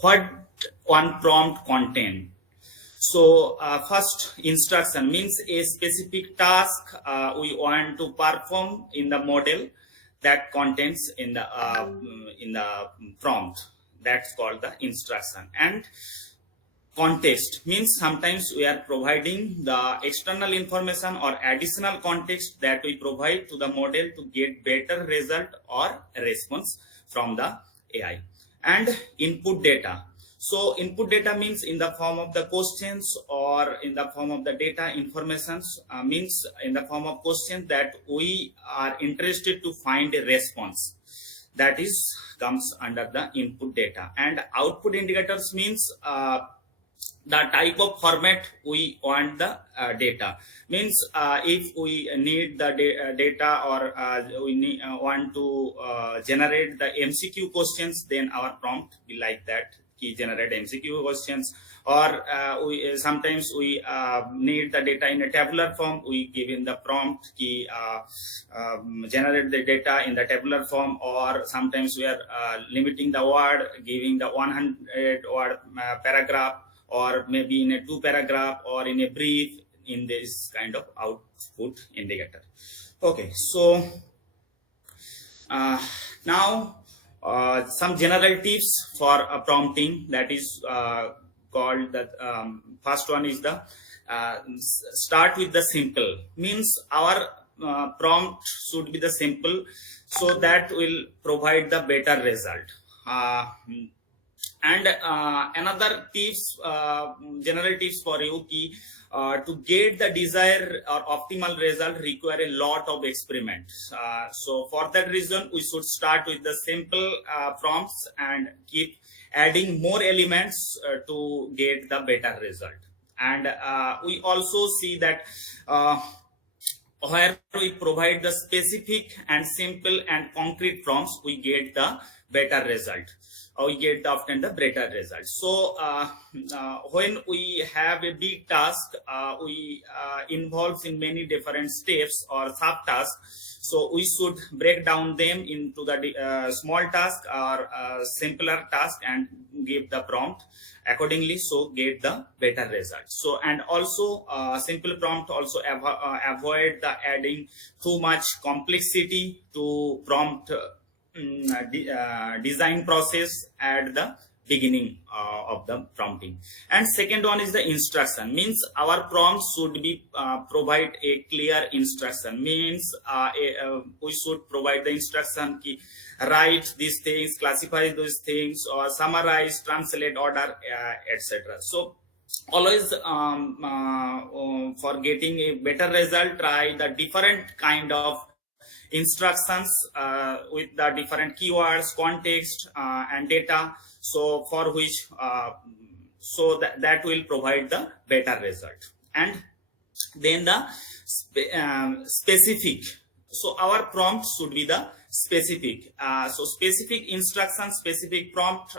what one prompt contain. So first instruction means a specific task we want to perform in the model that contains in the prompt. That's called the instruction. And context means sometimes we are providing the external information or additional context that we provide to the model to get better result or response from the AI. And input data. So input data means in the form of the questions or in the form of the data informations, means in the form of questions that we are interested to find a response. That is comes under the input data. And output indicators means the type of format we want the data. Means if we need the data or we want to generate the MCQ questions, then our prompt be like that, key generate MCQ questions. Or sometimes we need the data in a tabular form, we give in the prompt key generate the data in the tabular form. Or sometimes we are limiting the word, giving the 100 word paragraph, or maybe in a 2 paragraph or in a brief, in this kind of output indicator. Okay, so now some general tips for prompting, that is called that first one is the start with the simple. Means our prompt should be the simple, so that will provide the better result. And another tips, general tips for you, key to get the desired or optimal result require a lot of experiments. So for that reason, we should start with the simple prompts and keep adding more elements to get the better result. And we also see that where we provide the specific and simple and concrete prompts, we get the better result. We get often the better result. So when we have a big task, we involves in many different steps or subtasks. So we should break down them into the small task or simpler task and give the prompt accordingly, so get the better result. So and also simple prompt also avoid the adding too much complexity to prompt design process at the beginning of the prompting. And second one is the instruction. Means our prompt should be provide a clear instruction. Means we should provide the instruction key, write these things, classify those things, or summarize, translate, order, etc. So always for getting a better result, try the different kind of instructions with the different keywords, context, and data, so for which so that will provide the better result. And then the specific. So our prompt should be the specific. So specific instruction, specific prompt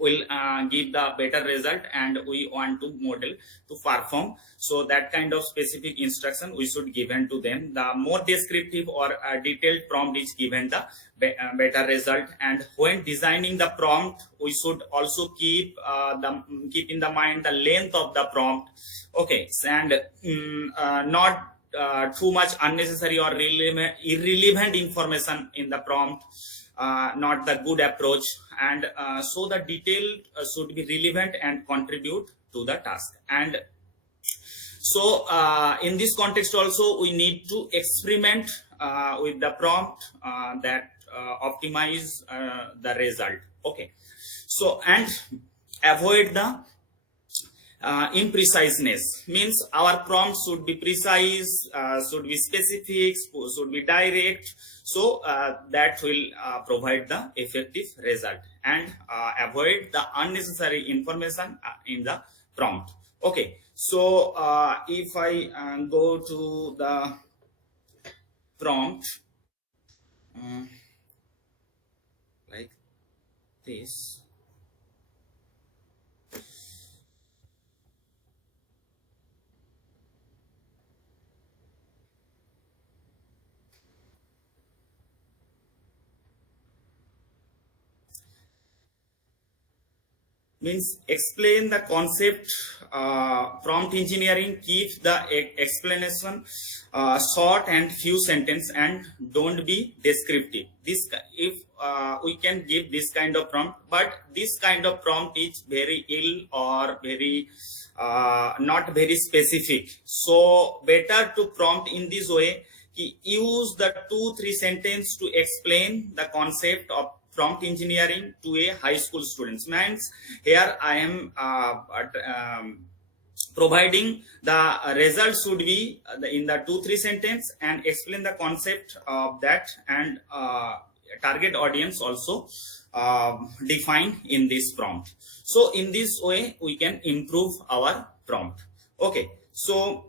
will give the better result, and we want to model to perform. So that kind of specific instruction we should given to them. The more descriptive or detailed prompt is given the better result. And when designing the prompt, we should also keep in the mind the length of the prompt. Okay, and not too much unnecessary or irrelevant information in the prompt. Not the good approach. And so the detail should be relevant and contribute to the task. And so in this context also, we need to experiment with the prompt that optimize the result. Okay, so and avoid the impreciseness. Means our prompt should be precise, should be specific, should be direct, so that will provide the effective result. And avoid the unnecessary information in the prompt. Okay, so if I go to the prompt like this. means explain the concept. Prompt engineering keeps the explanation short and few sentence and don't be descriptive. This if we can give this kind of prompt, but this kind of prompt is very ill or very not very specific. So better to prompt in this way. Use the 2-3 sentence to explain the concept of prompt engineering to a high school students. Means here I am providing the result should be in the 2-3 sentence and explain the concept of that, and target audience also defined in this prompt. So in this way we can improve our prompt. Okay, so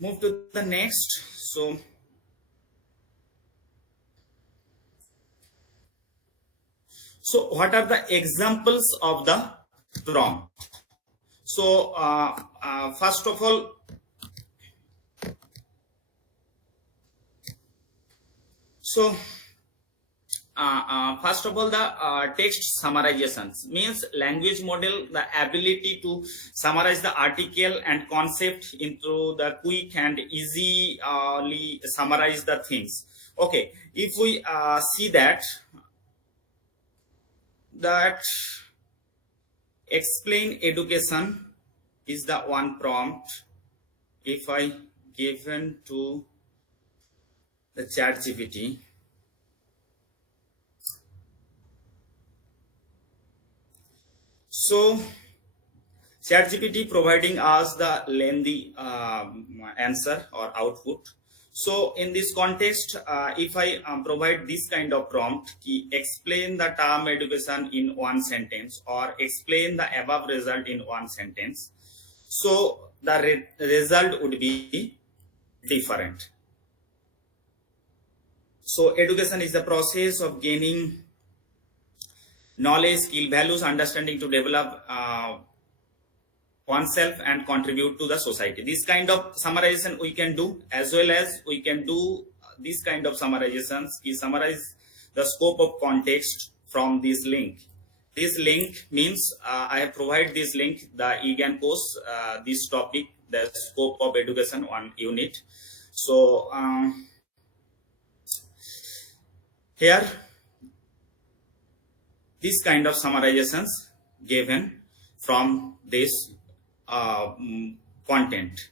move to the next. So what are the examples of the prompt? So first of all, the text summarizations means language model, the ability to summarize the article and concept into the quick and easily summarize the things. Okay, if we see that explain education is the one prompt. If I given to the ChatGPT, so ChatGPT providing us the lengthy answer or output. So in this context, if I provide this kind of prompt, explain the term education in one sentence or explain the above result in one sentence, so the result would be different. So education is the process of gaining knowledge, skill, values, understanding to develop oneself and contribute to the society. This kind of summarization we can do, as well as we can do this kind of summarizations. We summarize the scope of context from this link. This link means I have provided this link, the EGAN course, this topic, the scope of education, one unit. So here this kind of summarizations given from this content.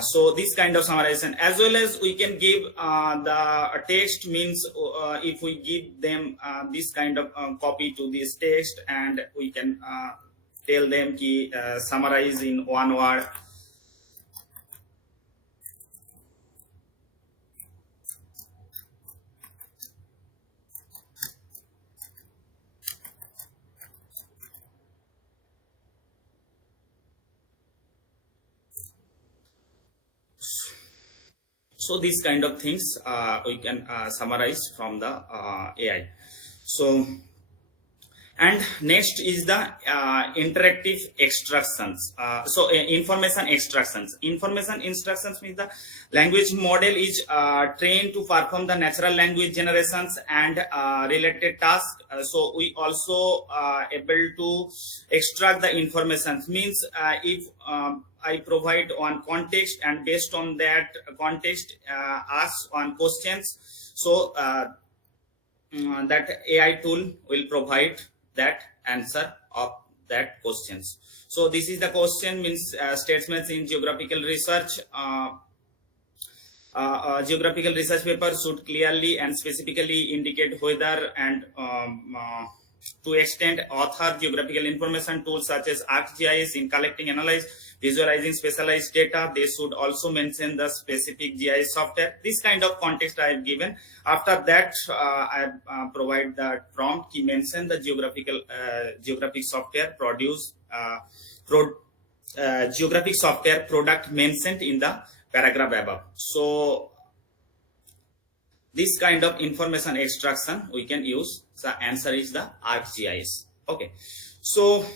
So this kind of summarization, as well as we can give the text, means if we give them this kind of copy to this text, and we can tell them ki summarize in one word. So these kind of things we can summarize from the AI. So, and next is the interactive extractions. So information extractions. Information extractions means the language model is trained to perform the natural language generations and related tasks. So we also able to extract the information. Means if I provide one context, and based on that context ask one questions, so that AI tool will provide that answer of that questions. So this is the question, means statements in geographical research. Geographical research paper should clearly and specifically indicate whether and to extend author geographical information. Tools such as ArcGIS in collecting, analyze, visualizing specialized data. They should also mention the specific GIS software. This kind of context I have given. After that, I provide the prompt. He mentioned the geographic software produce geographic software product mentioned in the paragraph above. So this kind of information extraction we can use. The answer is the ArcGIS. Okay, so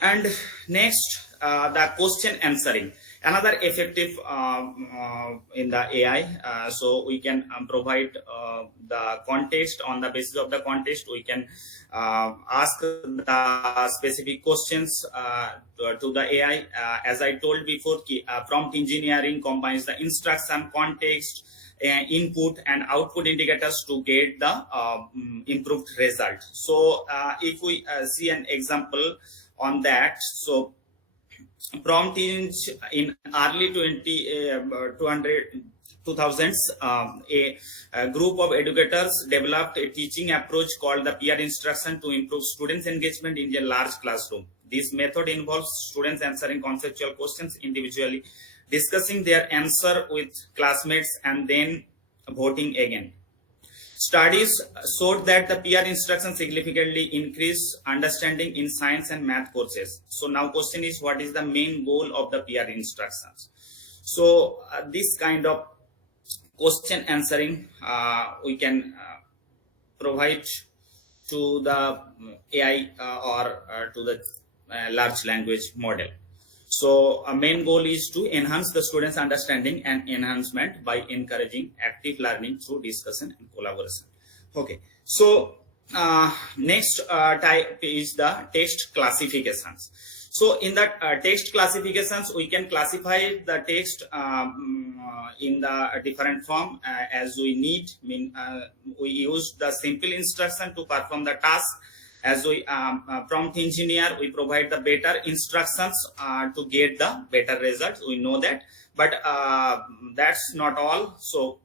and next the question answering. Another effective in the AI, so we can provide the context. On the basis of the context, we can ask the specific questions to the AI. As I told before, prompt engineering combines the instruction, context, input and output indicators to get the improved result. So if we see an example on that, so prompt in early 2000s, a group of educators developed a teaching approach called the peer instruction to improve students' engagement in a large classroom. This method involves students answering conceptual questions individually, discussing their answer with classmates, and then voting again. Studies showed that the peer instruction significantly increased understanding in science and math courses. So now question is, what is the main goal of the peer instructions? So this kind of question answering we can provide to the AI or to the large language model. So a main goal is to enhance the students' understanding and enhancement by encouraging active learning through discussion and collaboration. Okay, so next type is the text classifications. So in that text classifications, we can classify the text in the different form as we need. We use the simple instruction to perform the task. As we prompt engineer, we provide the better instructions to get the better results. We know that, but that's not all. So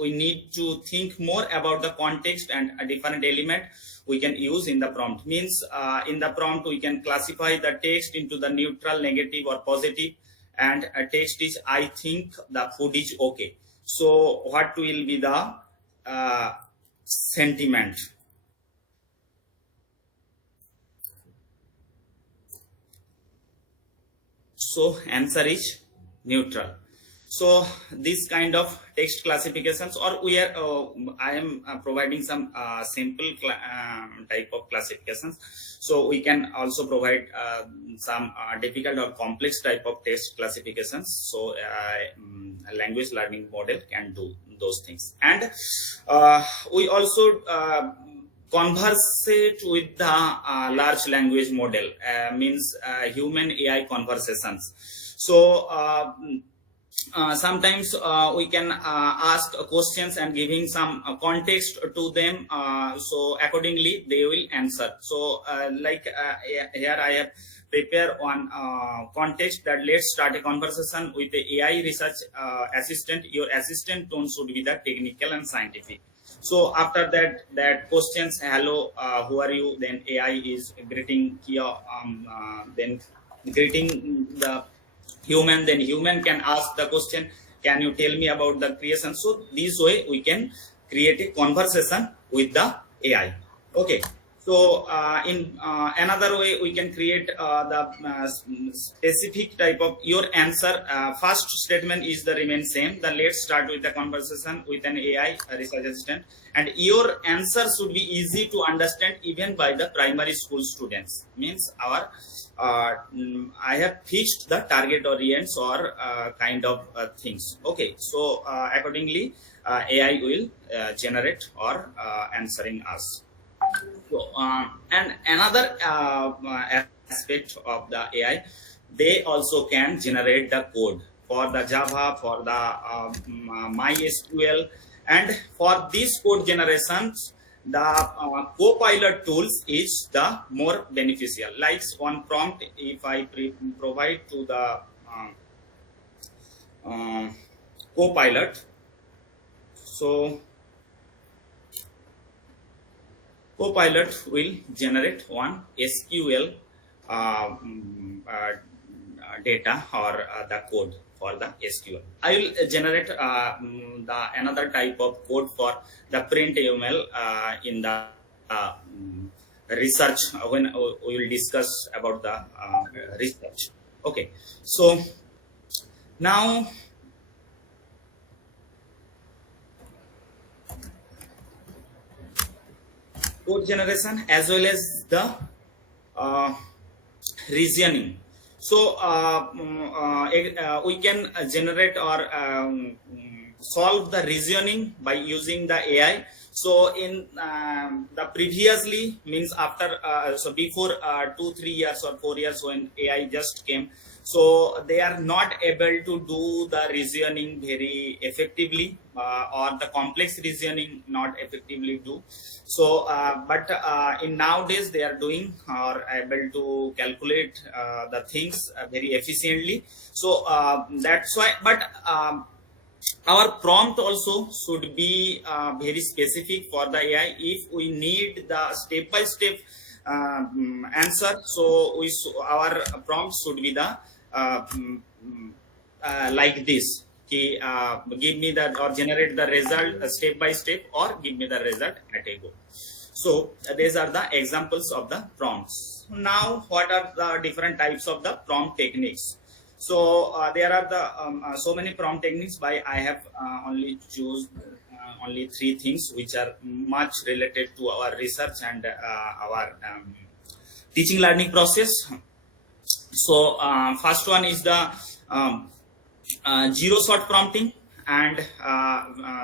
we need to think more about the context and a different element we can use in the prompt. Means in the prompt we can classify the text into the neutral, negative or positive, and a text is, I think the food is okay. So what will be the sentiment? So answer is neutral. So this kind of text classifications, or we are I am providing some simple type of classifications. So we can also provide some difficult or complex type of text classifications. So a language learning model can do those things. And we also conversate with the large language model, means human AI conversations. So sometimes we can ask questions and giving some context to them, so accordingly they will answer. So here I have prepared one context that let's start a conversation with the AI research assistant. Your assistant tone should be the technical and scientific. So after that questions, hello, who are you? Then AI is greeting here, then greeting the human. Then human can ask the question, can you tell me about the creation? So this way we can create a conversation with the AI. Okay. So in another way, we can create the specific type of your answer. First statement is the remain same. Then let's start with the conversation with an AI research assistant, and your answer should be easy to understand even by the primary school students. Means our I have fixed the target audience or kind of things. Okay, so accordingly AI will generate or answering us. So, and another aspect of the AI, they also can generate the code for the Java, for the MySQL, and for these code generations, the Copilot tools is the more beneficial. Like one prompt, if I provide to the Copilot, so Copilot will generate one SQL data or the code for the SQL. I will generate the another type of code for the print UML in the research when we will discuss about the research. Okay, so now code generation as well as the reasoning. So we can generate or solve the reasoning by using the AI. So in the previously means after so before 2-3 years or 4 years when AI just came, so they are not able to do the reasoning very effectively, or the complex reasoning not effectively do. So but in nowadays they are doing or able to calculate the things very efficiently. So that's why, but our prompt also should be very specific for the AI. If we need the step by step answer, so our prompt should be the like this. Okay, give me the or generate the result step by step, or give me the result at a go. So these are the examples of the prompts. Now, what are the different types of the prompt techniques? So there are the so many prompt techniques. By I have only choose only 3 things which are much related to our research and our teaching learning process. So first one is the zero shot prompting, and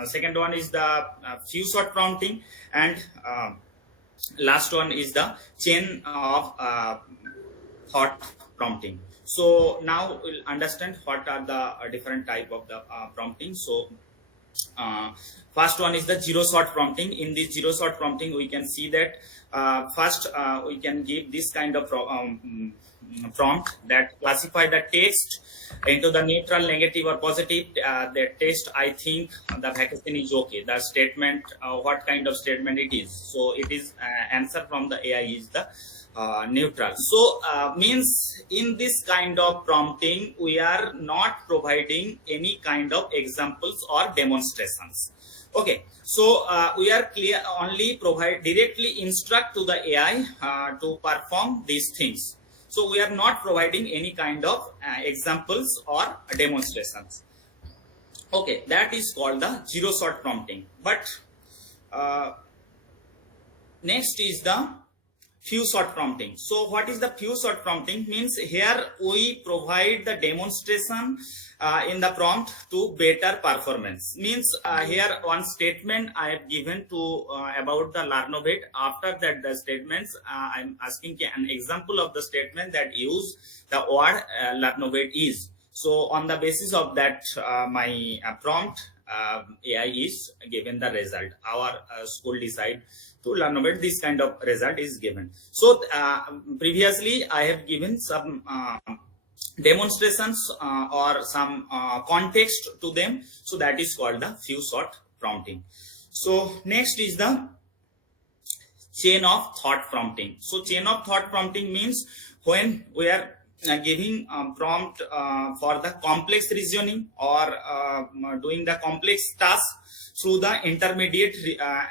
second one is the few shot prompting, and last one is the chain of thought prompting. So now we'll understand what are the different type of the prompting. So first one is the zero shot prompting. In this zero shot prompting, we can see that first we can give this kind of prompt that classify the text into the neutral, negative, or positive. The text, I think the vacation is okay. The statement, what kind of statement it is. So it is answer from the AI is the neutral. So means in this kind of prompting, we are not providing any kind of examples or demonstrations. Okay, so we are clear only provide directly instruct to the AI to perform these things. So we are not providing any kind of examples or demonstrations. Okay, that is called the zero shot prompting. But next is the few shot prompting. So what is the few shot prompting? Means here we provide the demonstration in the prompt to better performance. Means here one statement I have given to about the Larnovet. After that the statements I'm asking an example of the statement that use the word Larnovet is. So on the basis of that my prompt AI is given the result. Our school decide to learn about this kind of result is given. So previously I have given some demonstrations or some context to them. So that is called the few shot prompting. So next is the chain of thought prompting. So chain of thought prompting means when we are giving prompt for the complex reasoning or doing the complex task through the intermediate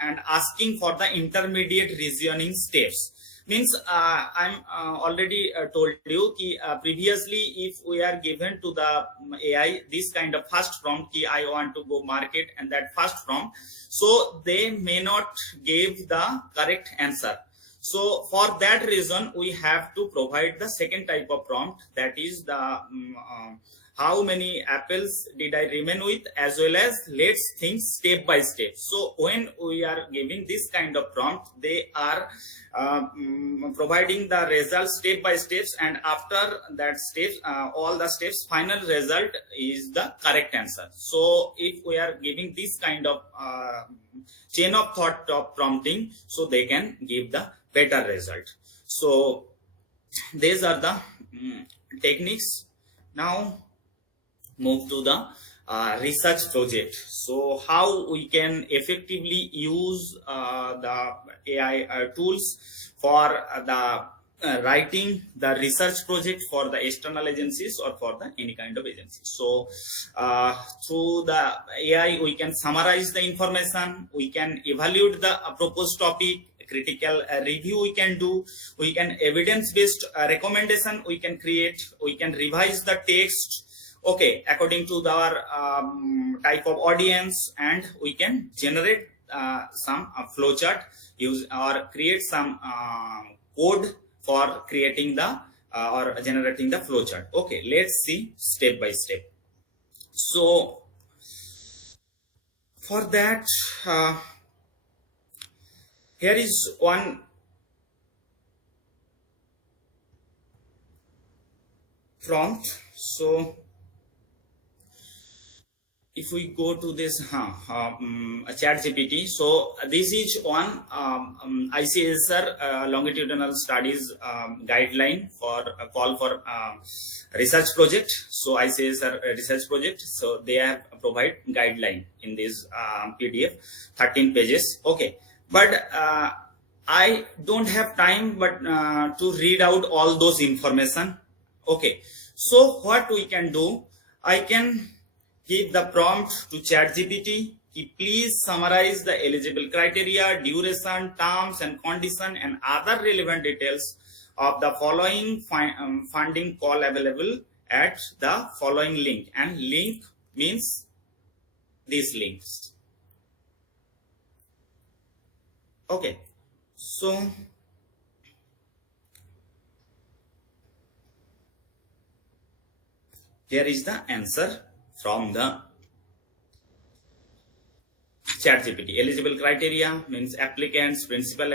and asking for the intermediate reasoning steps. Means I'm already told you previously, if we are given to the AI this kind of first prompt, I want to go market, and that first prompt, so they may not give the correct answer. So for that reason, we have to provide the second type of prompt, that is the how many apples did I remain with, as well as let's think step by step. So when we are giving this kind of prompt, they are providing the results step by steps, and after that steps, all the steps, final result is the correct answer. So if we are giving this kind of chain of thought of prompting, so they can give the better result. So these are the techniques. Now move to the research project. So how we can effectively use the AI tools for the writing the research project for the external agencies or for the any kind of agency. So through the AI we can summarize the information, we can evaluate the proposed topic, critical review we can do, we can evidence-based recommendation we can create, we can revise the text, okay, according to our type of audience, and we can generate some flowchart, use or create some code for creating the or generating the flowchart. Okay, let's see step by step. So for that, here is one prompt. So if we go to this chat GPT, so this is one ICSR longitudinal studies guideline for a call for research project. So ICSR research project, so they have provide guideline in this PDF, 13 pages. Okay, but I don't have time but to read out all those information. Okay, so what we can do, I can give the prompt to ChatGPT. Please summarize the eligible criteria, duration, terms and condition, and other relevant details of the following funding call available at the following link. And link means these links. Okay, so here is the answer from the ChatGPT. Eligible criteria means applicants, principal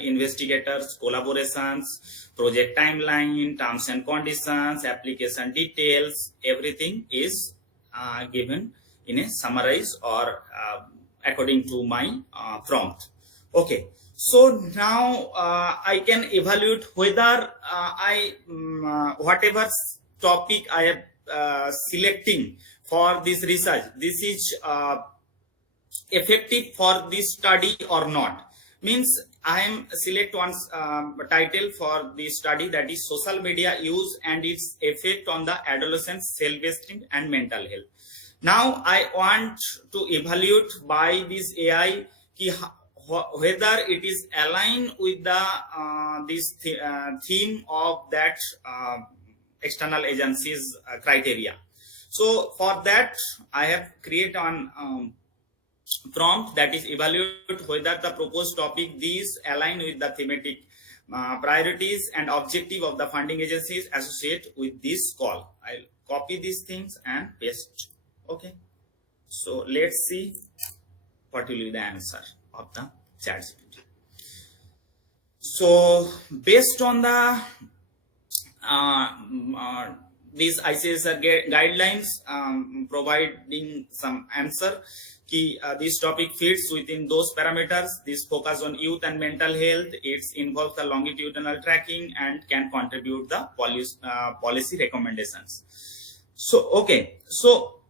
investigators, collaborations, project timeline, terms and conditions, application details, everything is given in a summarize or according to my prompt. Okay, so now I can evaluate whether whatever topic I am selecting for this research, this is effective for this study or not. Means I am select one title for the study, that is social media use and its effect on the adolescent self-esteem and mental health. Now I want to evaluate by this AI whether it is aligned with the this theme of that external agencies criteria. So for that I have created on prompt, that is evaluate whether the proposed topic these align with the thematic priorities and objective of the funding agencies associated with this call. I'll copy these things and paste. Okay, so let's see what will be the answer of the ChatGPT. So based on the these ICSR guidelines providing some answer, this topic fits within those parameters. This focus on youth and mental health. It involves the longitudinal tracking and can contribute the policy recommendations. So okay, so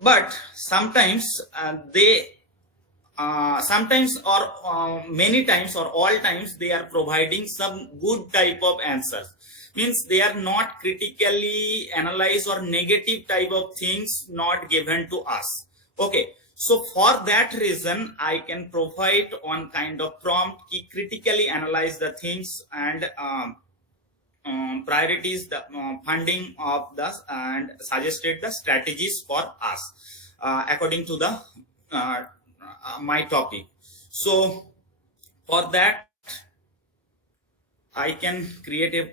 but sometimes sometimes or many times or all times they are providing some good type of answers. Means they are not critically analyzed or negative type of things not given to us. Okay, so for that reason I can provide one kind of prompt to critically analyze the things and priorities the funding of the and suggested the strategies for us according to the my topic. So for that I can create a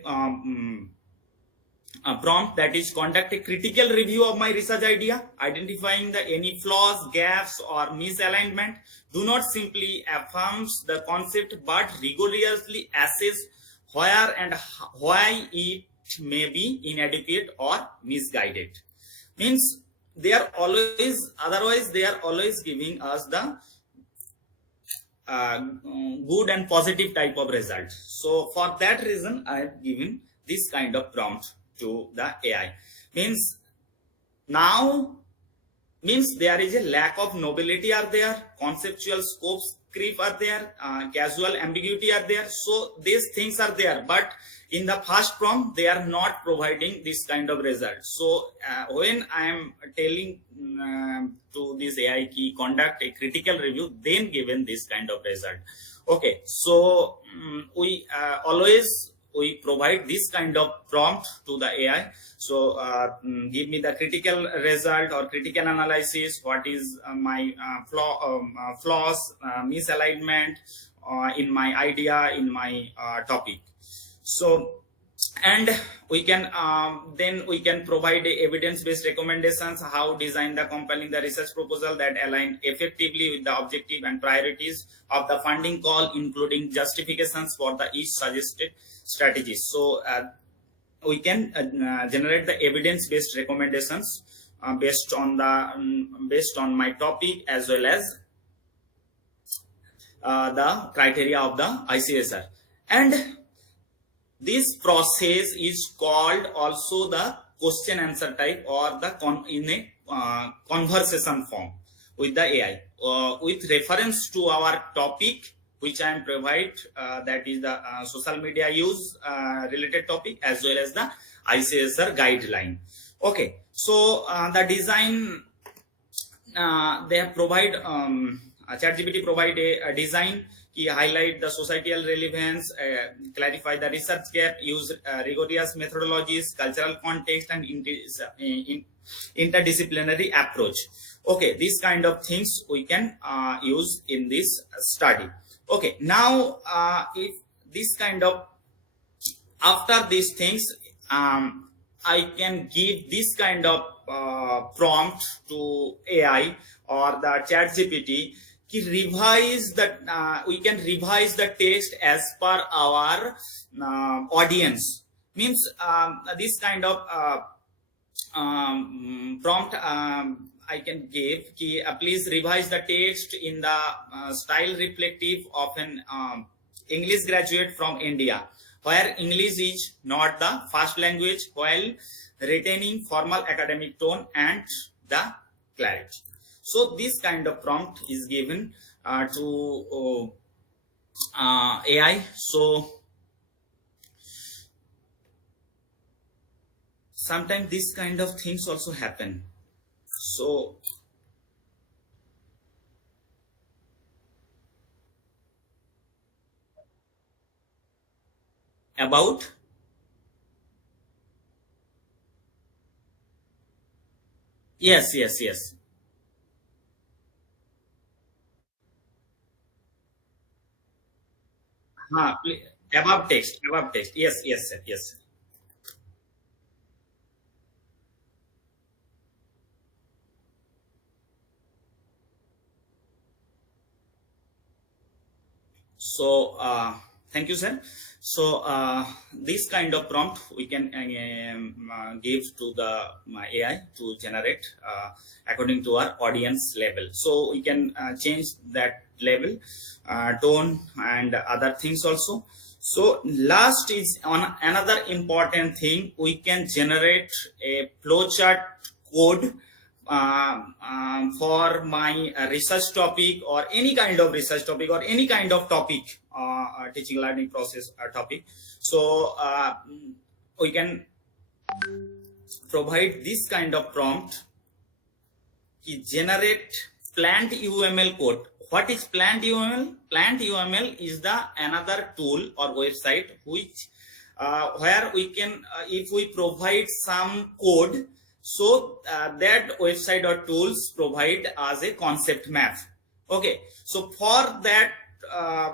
prompt, that is conduct a critical review of my research idea, identifying the any flaws, gaps or misalignment. Do not simply affirms the concept but rigorously assess where and why it may be inadequate or misguided. Means they are always, otherwise they are always giving us the good and positive type of result. So for that reason I have given this kind of prompt to the AI. Means now means there is a lack of nobility are there, conceptual scopes creep are there, casual ambiguity are there. So these things are there, but in the first prompt they are not providing this kind of result. So when I am telling to this AI key conduct a critical review, then given this kind of result. Okay, so we always we provide this kind of prompt to the AI. So give me the critical result or critical analysis, what is my flaws, misalignment in my idea, in my topic. So, and we can then we can provide evidence-based recommendations how design the compelling the research proposal that align effectively with the objective and priorities of the funding call, including justifications for the each suggested strategies. So we can generate the evidence-based recommendations based on my topic, as well as the criteria of the ICSR. And this process is called also the question answer type, or the in a conversation form with the AI, with reference to our topic, which I am provide, that is the social media use related topic, as well as the ICSR guideline. Okay, so the design, they have provide ChatGPT provide a design key, highlight the societal relevance, clarify the research gap, use rigorous methodologies, cultural context, and interdisciplinary approach. Okay, these kind of things we can use in this study. Okay, now if this kind of, after these things, I can give this kind of prompt to AI or the ChatGPT. Revise that we can revise the text as per our audience. Means this kind of prompt I can give ki, please revise the text in the style reflective of an English graduate from India, where English is not the first language, while retaining formal academic tone and the clarity. So this kind of prompt is given to AI. So sometimes this kind of things also happen. So about, yes, yes, yes. Above text. Yes, yes, sir. Yes, sir. So thank you, sir. So this kind of prompt we can give to the AI to generate according to our audience level. So we can change that level, tone, and other things also. So last is on another important thing, we can generate a flowchart code for my research topic, or any kind of research topic, or any kind of topic, teaching learning process topic. So we can provide this kind of prompt, generate plant UML code. What is plant UML? Plant UML is the another tool or website which where we can if we provide some code, so that website or tools provide as a concept map. Okay, so for that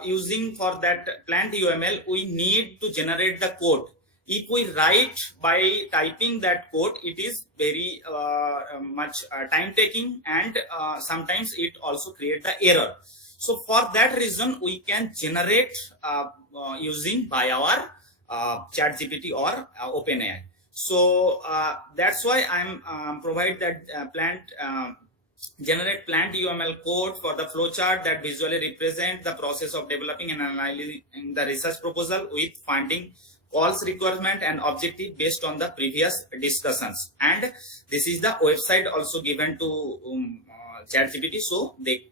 using for that plant UML, we need to generate the code. If we write by typing that code, it is very much time taking, and sometimes it also create the error. So for that reason, we can generate using by our chat GPT or OpenAI. So that's why I'm provide that generate plant UML code for the flowchart that visually represent the process of developing and analyzing the research proposal with finding calls, requirement, and objective based on the previous discussions. And this is the website also given to ChatGPT, so they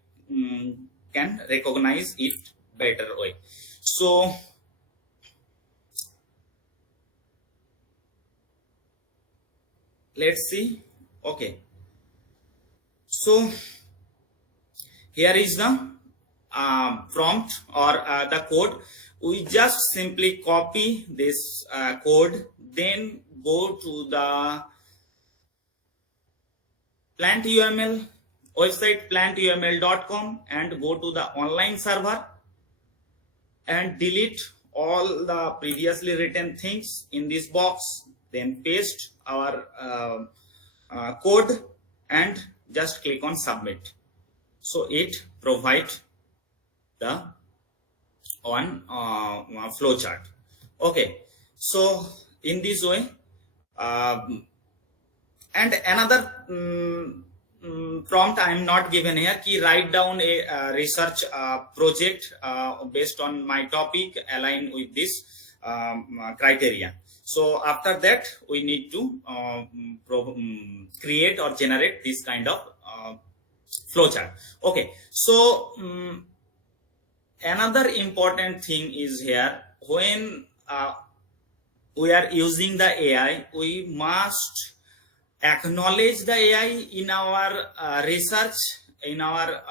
can recognize it better way. So let's see. Okay, so here is the prompt or the code. We just simply copy this code, then go to the plant UML website, plantuml.com, and go to the online server and delete all the previously written things in this box, then paste our code and just click on submit. So it provides the on flow chart. Okay, so in this way, and another prompt I am not given here, ki write down a research project based on my topic aligned with this criteria. So after that we need to create or generate this kind of flowchart. Okay, so another important thing is here, when we are using the AI, we must acknowledge the AI in our research, in our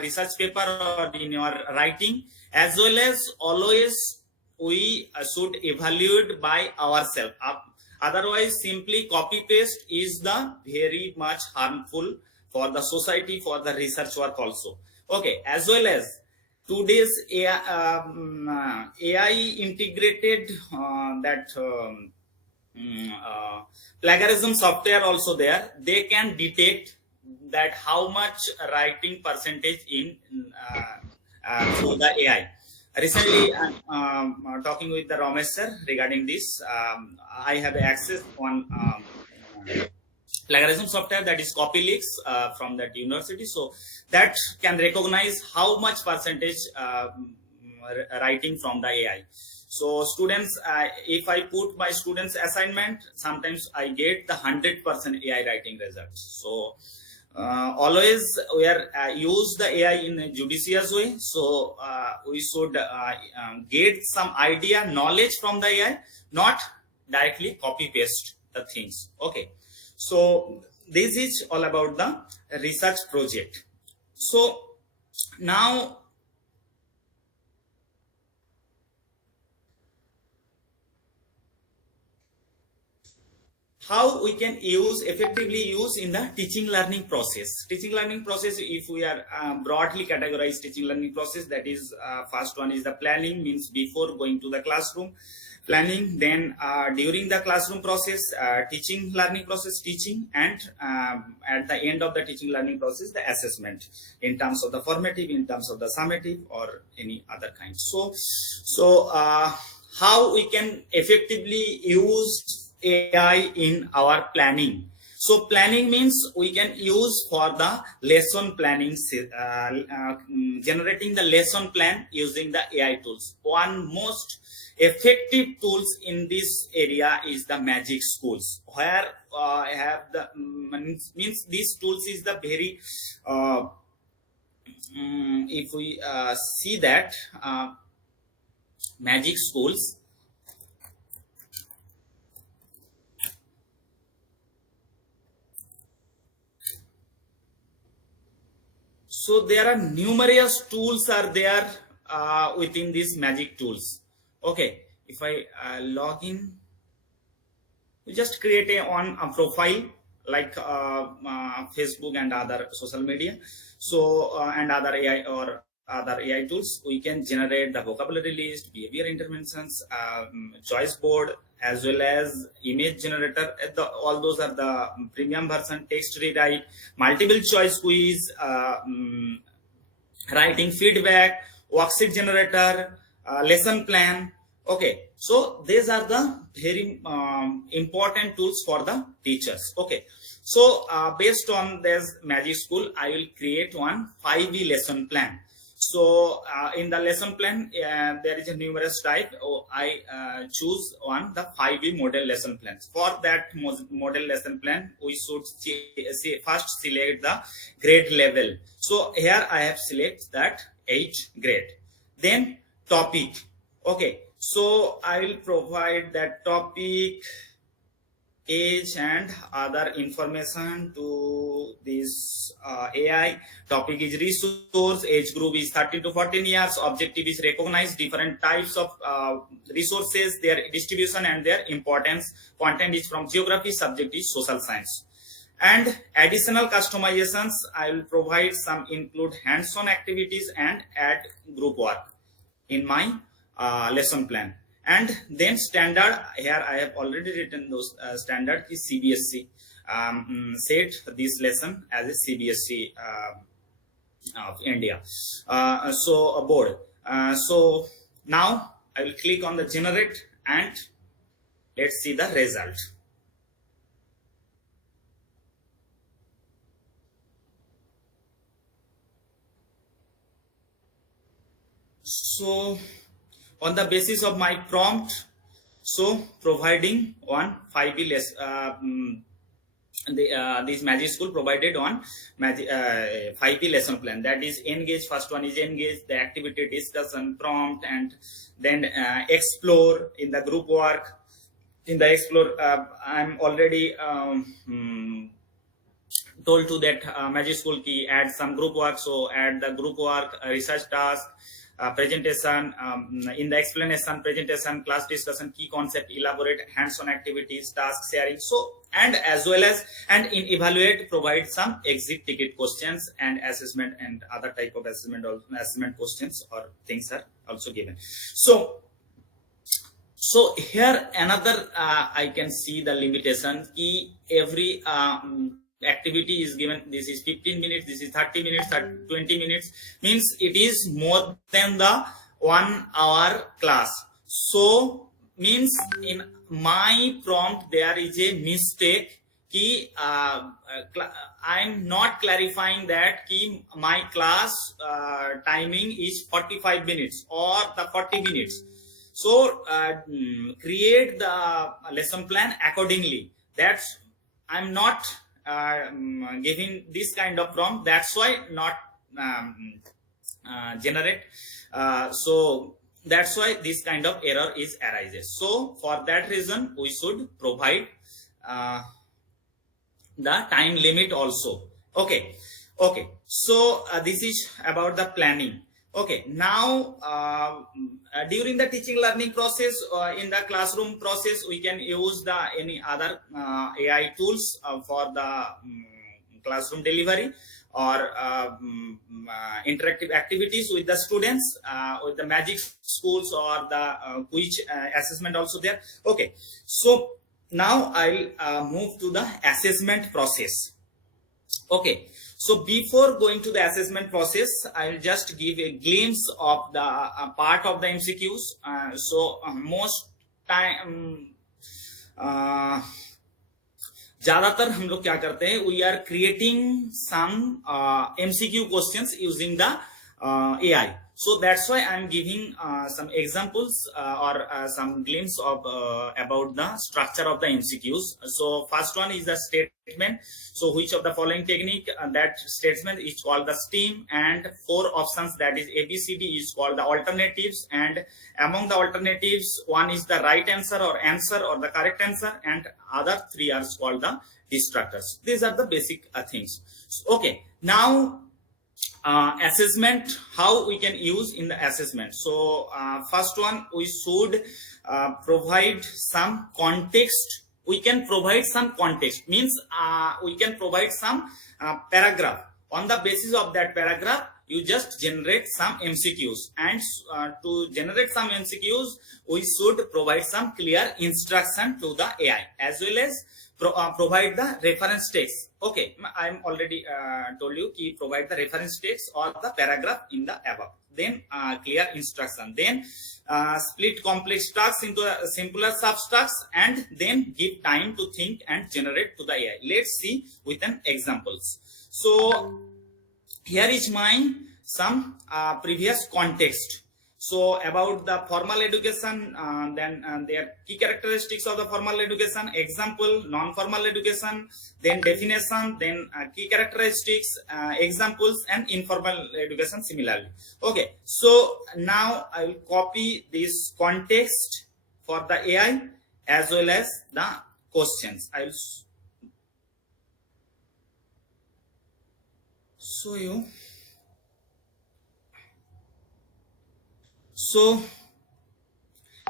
research paper or in our writing, as well as always we should evaluate by ourselves. Otherwise, simply copy paste is the very much harmful for the society, for the research work also. Okay, as well as today's AI integrated that plagiarism software also there. They can detect that how much writing percentage in through the AI. Recently, I'm talking with the Ramesh sir regarding this. I have access on plagiarism software, that is CopyLeaks from that university. So that can recognize how much percentage writing from the AI. So students, if I put my students assignment, sometimes I get the 100% AI writing results. So always we are use the AI in a judicious way. So we should get some idea, knowledge from the AI, not directly copy paste the things. Okay, so this is all about the research project. So now how we can effectively use in the teaching learning process. Teaching learning process, if we are broadly categorized teaching learning process, that is first one is the planning, means before going to the classroom planning, then during the classroom process, teaching learning process, teaching, and at the end of the teaching learning process, the assessment in terms of the formative, in terms of the summative, or any other kind. So how we can effectively use AI in our planning. So planning means we can use for the lesson planning, generating the lesson plan using the AI tools. One most effective tools in this area is the Magic Schools, where I have the means these tools is the very if we see that Magic Schools. So there are numerous tools are there within these Magic tools. Okay, if I log in, you just create a profile like Facebook and other social media. So and other AI or other AI tools, we can generate the vocabulary list, behavior interventions, choice board, as well as image generator. All those are the premium version. Text rewrite, multiple choice quiz, writing feedback, worksheet generator, lesson plan. Okay, so these are the very important tools for the teachers. Okay, so based on this Magic School, I will create one 5E lesson plan. So in the lesson plan, there is a numerous type. I choose one, the 5E model lesson plans. For that model lesson plan, we should first select the grade level. So here I have select that 8 grade. Then topic. Okay, so I will provide that topic, age, and other information to this AI. Topic is resource, age group is 13 to 14 years, objective is recognize different types of resources, their distribution and their importance. Content is from geography, subject is social science. And additional customizations, I will provide some include hands-on activities and add group work in my lesson plan. And then standard, here I have already written those standard is CBSE. Set this lesson as a CBSE of India. So a board. So now I will click on the generate and let's see the result. So on the basis of my prompt, so providing on 5E less this magic school provided on 5P lesson plan, that is engage. First one is engage, the activity, discussion, prompt, and then explore in the group work. In the explore, I'm already told to that magic school key add some group work, so add the group work, research task, presentation, in the explanation, presentation, class discussion, key concept, elaborate, hands-on activities, task sharing. So, and as well as, and in evaluate, provide some exit ticket questions and assessment and other type of assessment questions or things are also given. So here another I can see the limitation key. Every activity is given, this is 15 minutes, this is 30 minutes, 20 minutes, means it is more than the 1 hour class. So means in my prompt there is a mistake key. I'm not clarifying that key my class timing is 45 minutes or the 40 minutes. So create the lesson plan accordingly. That's I'm not giving this kind of prompt, that's why not generate. So that's why this kind of error is arises. So for that reason we should provide the time limit also. Okay, so this is about the planning. Okay, now during the teaching learning process, in the classroom process, we can use the any other AI tools for the classroom delivery or interactive activities with the students, with the magic schools or the quiz assessment also there. Okay, so now I'll move to the assessment process. Okay, so before going to the assessment process, I'll just give a glimpse of the part of the MCQs. Most time ज़्यादातर हम लोग क्या करते हैं, we are creating some MCQ questions using the AI. So that's why I'm giving some examples or some glimpse of about the structure of the MCQs. So first one is the statement. So which of the following technique, that statement is called the STEAM, and 4 options, that is ABCD, is called the alternatives, and among the alternatives one is the right answer or the correct answer, and other 3 are called the distractors. These are the basic things. Okay, now assessment, how we can use in the assessment. So first one, we should provide some context. We can provide some context, means we can provide some paragraph. On the basis of that paragraph, you just generate some MCQs, and to generate some MCQs, we should provide some clear instruction to the AI, as well as provide the reference text. Okay, I'm already told you ki provide the reference text or the paragraph in the above. Then clear instruction. Then split complex tasks into simpler subtasks, and then give time to think and generate to the AI. Let's see with an examples. So here is my some previous context. So about the formal education, then their key characteristics of the formal education, example, non-formal education, then definition, then key characteristics, examples, and informal education similarly. Okay, so now I will copy this context for the AI as well as the questions. I will show you. So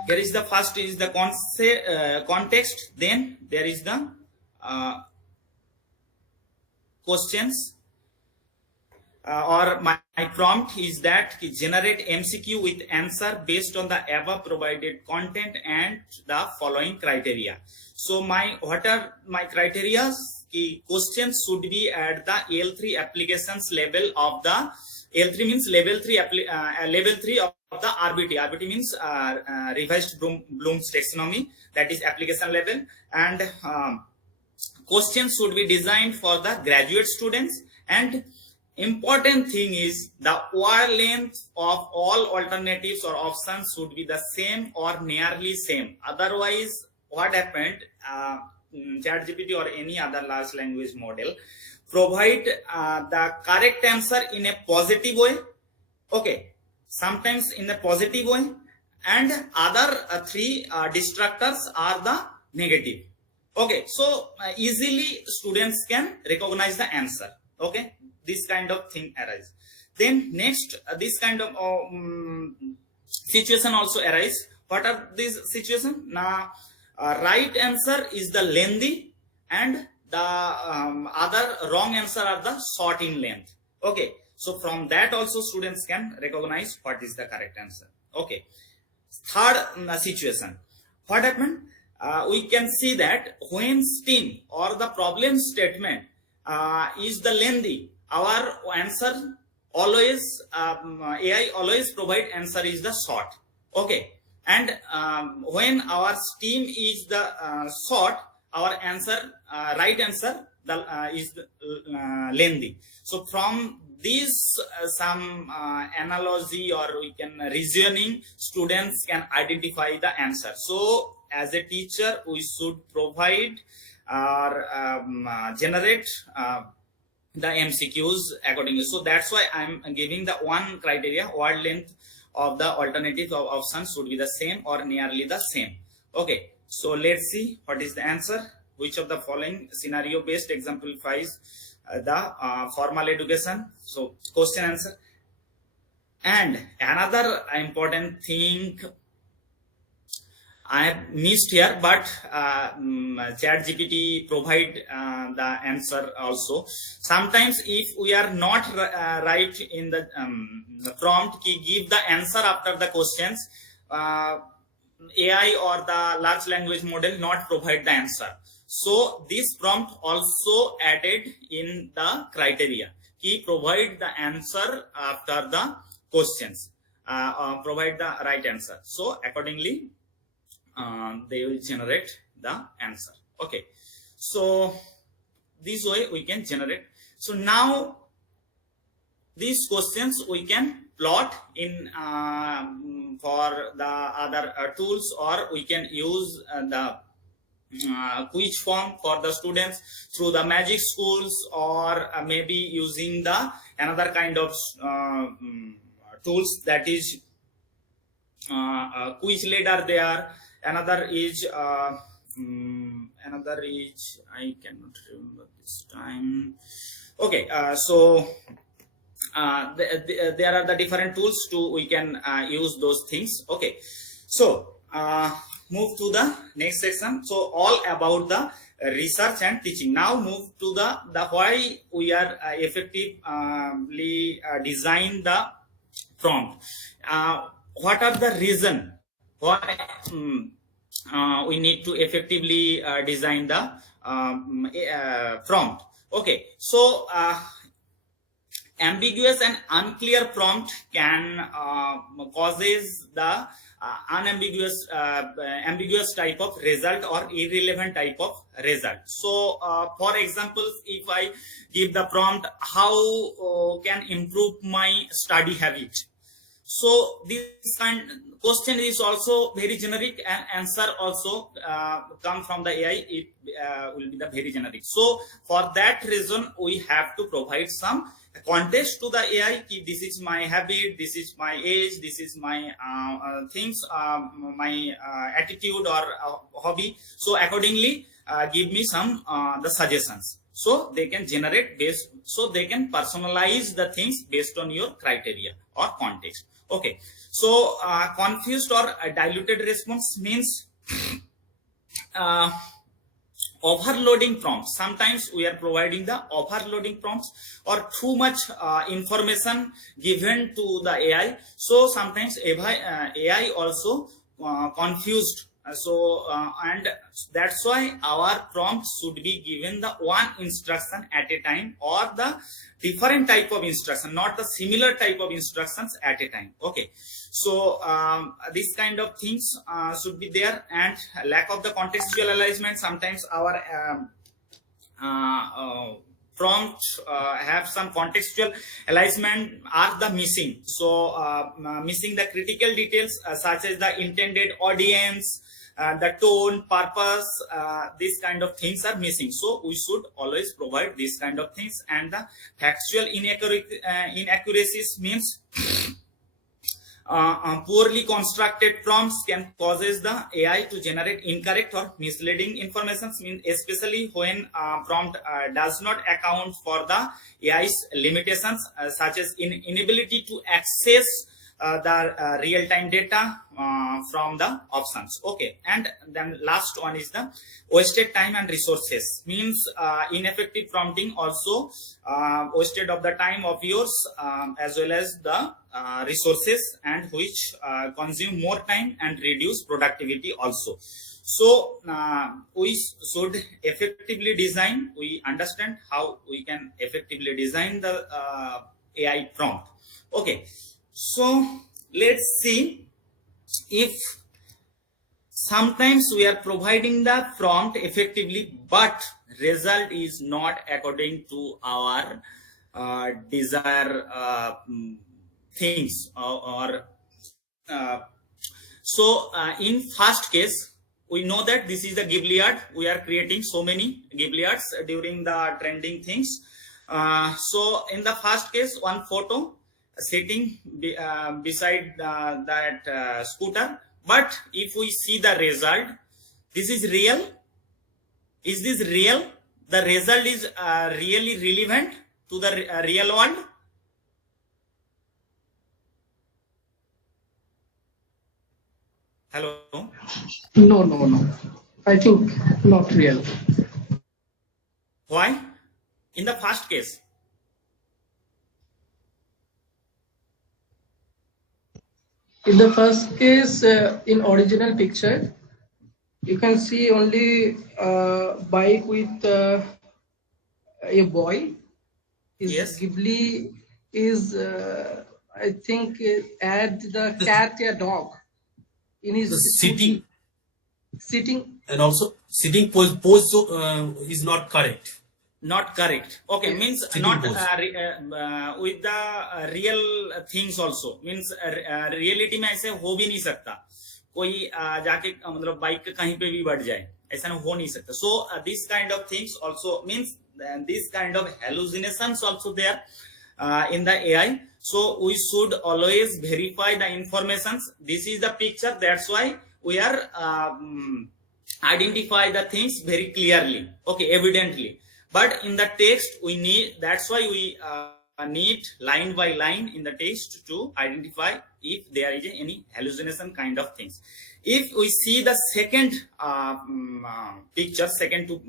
here is the first is the context, then there is the questions, or my prompt is that generate MCQ with answer based on the above provided content and the following criteria. So what are my criteria? Questions should be at the L3 applications level of the L3 means level 3 of the RBT. RBT means revised Bloom's taxonomy, that is application level, and questions should be designed for the graduate students. And important thing is the word length of all alternatives or options should be the same or nearly same. Otherwise, what happened? ChatGPT or any other large language model provide the correct answer in a positive way. Okay, sometimes in a positive way, and other three distractors are the negative. Okay, so easily students can recognize the answer. Okay, this kind of thing arises. Then next, this kind of situation also arise. What are these situations? Now, right answer is the lengthy, and the other wrong answer are the short in length. Okay, so from that also students can recognize what is the correct answer. Okay, third situation, what happened? We can see that when STEAM or the problem statement is the lengthy, our answer always AI always provide answer is the short. Okay, and when our STEAM is the short, our answer right answer is lengthy. So from this some analogy, or we can reasoning, students can identify the answer. So as a teacher, we should provide or generate the MCQs accordingly. So that's why I'm giving the one criteria: word length of the alternative of options should be the same or nearly the same. Okay, so let's see what is the answer. Which of the following scenario based exemplifies the formal education? So question answer. And another important thing I have missed here, but ChatGPT provide the answer also. Sometimes if we are not right in the prompt, give the answer after the questions, AI or the large language model not provide the answer. So this prompt also added in the criteria. He provide the answer after the questions, provide the right answer. So accordingly, they will generate the answer. Okay, so this way we can generate. So now these questions we can plot in for the other tools, or we can use the quiz form for the students through the Magic Schools, or maybe using the another kind of tools, that is quiz ladder there. Another is I cannot remember this time. Okay, so there are the different tools we can use those things. Okay, so move to the next section. So all about the research and teaching. Now move to the why we are effectively design the prompt. What are the reason why we need to effectively design the prompt? Okay, so ambiguous and unclear prompt can causes the unambiguous ambiguous type of result or irrelevant type of result. So for example, if I give the prompt, how can improve my study habit, so this kind question is also very generic, and answer also come from the AI, it will be the very generic. So for that reason, we have to provide some context to the AI. This is my habit, this is my age, this is my things, my attitude or hobby. So accordingly, give me some the suggestions, so they can generate based, so they can personalize the things based on your criteria or context. Okay, so confused or diluted response means overloading prompts. Sometimes we are providing the overloading prompts or too much information given to the AI. So sometimes AI also confused. And that's why our prompts should be given the one instruction at a time, or the different type of instruction, not the similar type of instructions at a time. Okay, so this kind of things should be there. And lack of the contextual alignment, sometimes our prompt have some contextual alignment are the missing. So missing the critical details such as the intended audience, the tone, purpose, these kind of things are missing. So we should always provide these kind of things. And the factual inaccuracies means poorly constructed prompts can causes the AI to generate incorrect or misleading information, means especially when prompt does not account for the AI's limitations, such as inability to access the real-time data from the options. Okay, and then last one is the wasted time and resources, means ineffective prompting also wasted of the time of yours as well as the resources, and which consume more time and reduce productivity also. So we should effectively design, we understand how we can effectively design the AI prompt. Okay, so let's see if sometimes we are providing the prompt effectively, but result is not according to our desired things, so in first case, we know that this is the Ghibli art. We are creating so many Ghibli arts during the trending things. So in the first case, one photo sitting beside that scooter. But if we see the result, this is real. Is this real? The result is really relevant to the real world. Hello? No. I think not real. Why? In the first case. In the first case, in original picture, you can see only a bike with a boy. Yes. Ghibli is, I think, add the cat a dog in his sitting, and also sitting pose is not correct. Not correct. Okay, means Sitting not pose. with the real things also, means reality में ऐसे हो भी नहीं सकता, कोई जाके मतलब bike कहीं पे भी बढ़ जाए, ऐसा हो नहीं सकता. So this kind of things also means this kind of hallucinations also there in the AI. So we should always verify the informations. This is the picture, that's why we are identify the things very clearly, okay, evidently. But in the text we need, that's why we need line by line in the text to identify if there is any hallucination kind of things. If we see the second picture, second to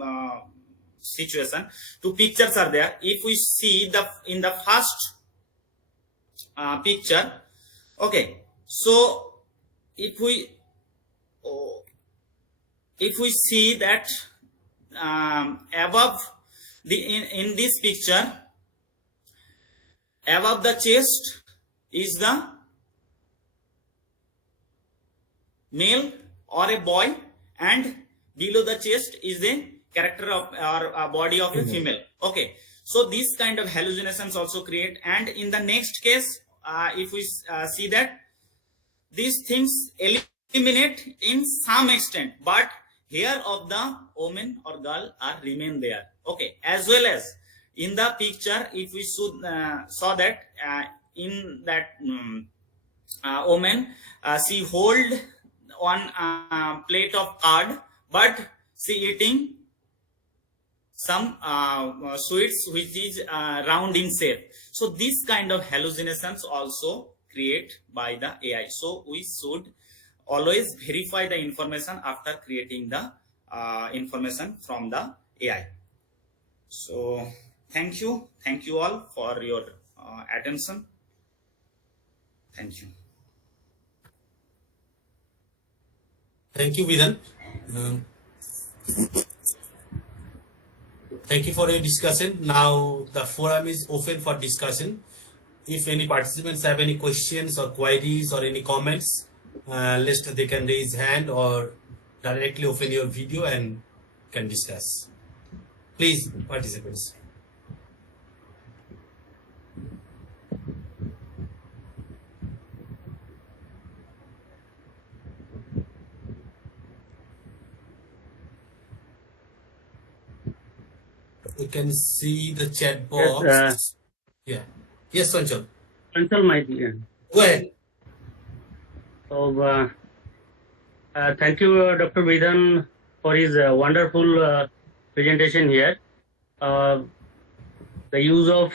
situation, two pictures are there. If we see the in the first picture, okay, so if we see that above the in this picture, above the chest is the male or a boy, and below the chest is the character of or body of a female. Okay, so this kind of hallucinations also create. And in the next case, if we see that these things eliminate in some extent, but hair of the woman or girl are remain there. Okay, as well as in the picture, if we should saw that in that woman, she hold one plate of curd, but she eating some sweets which is round in shape. So this kind of hallucinations also create by the AI. So we should always verify the information after creating the information from the AI. So thank you all for your attention. Thank you. Thank you, Bidhan. Thank you for your discussion. Now the forum is open for discussion. If any participants have any questions or queries or any comments, they can raise hand or directly open your video and can discuss. Please, participants. You can see the chat box. Yes, Sanchal. Answer my dear. Go ahead. So, thank you, Dr. Bidhan, for his wonderful presentation here. The use of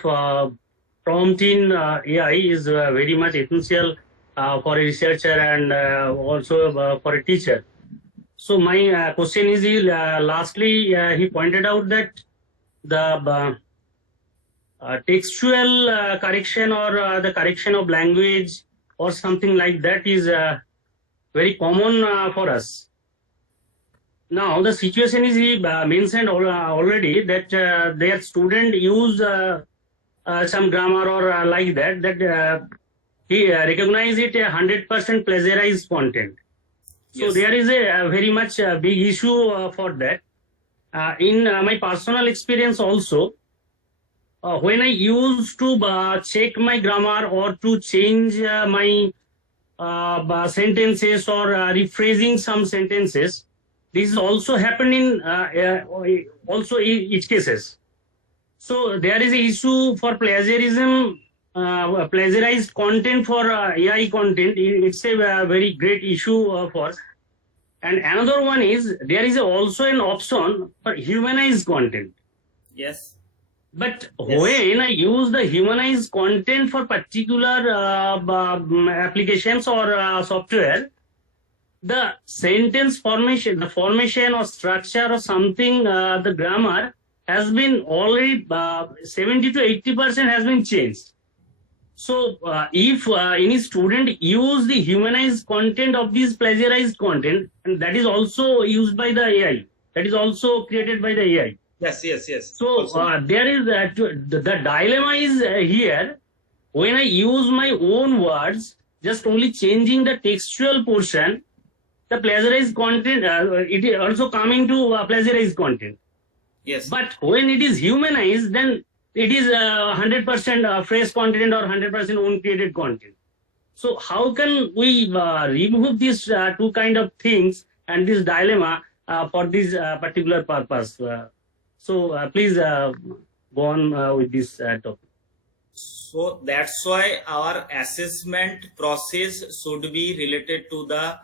prompt in AI is very much essential for a researcher and also for a teacher. So my question is, lastly, he pointed out that the textual correction or the correction of language or something like that is very common for us. Now the situation is, he mentioned already that their student use some grammar or like that he recognize it 100% plagiarized content. So Yes. there is a very much big issue for that. In my personal experience also, when I used to check my grammar or to change my sentences or rephrasing some sentences, this is also happened in also each cases. So there is a issue for plagiarism, plagiarized content for AI content. It's a very great issue for. And another one is, there is also an option for humanized content. Yes. But Yes. when I use the humanized content for particular applications or software, the sentence formation, the formation or structure or something, the grammar has been already 70 to 80% has been changed. So if any student use the humanized content of this plagiarized content, and that is also used by the AI, that is also created by the AI. Yes. So Also. there is the dilemma is here. When I use my own words, just only changing the textual portion, the plagiarized content, it is also coming to plagiarized content. Yes. But when it is humanized, then it is 100% fresh content or 100% own created content. So how can we remove these two kind of things and this dilemma for this particular purpose? So please go on with this topic. So that's why our assessment process should be related to the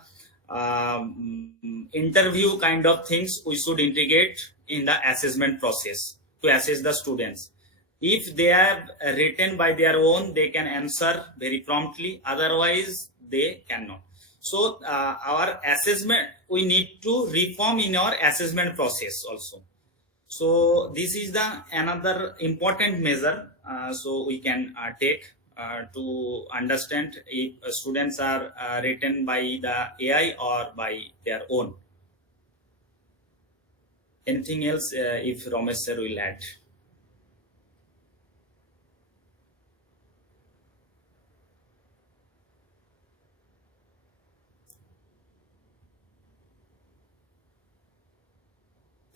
interview kind of things. We should integrate in the assessment process to assess the students. If they have written by their own, they can answer very promptly. Otherwise, they cannot. So our assessment, we need to reform in our assessment process also. So this is the another important measure so we can take to understand if students are written by the AI or by their own. Anything else if Ramesh sir will add?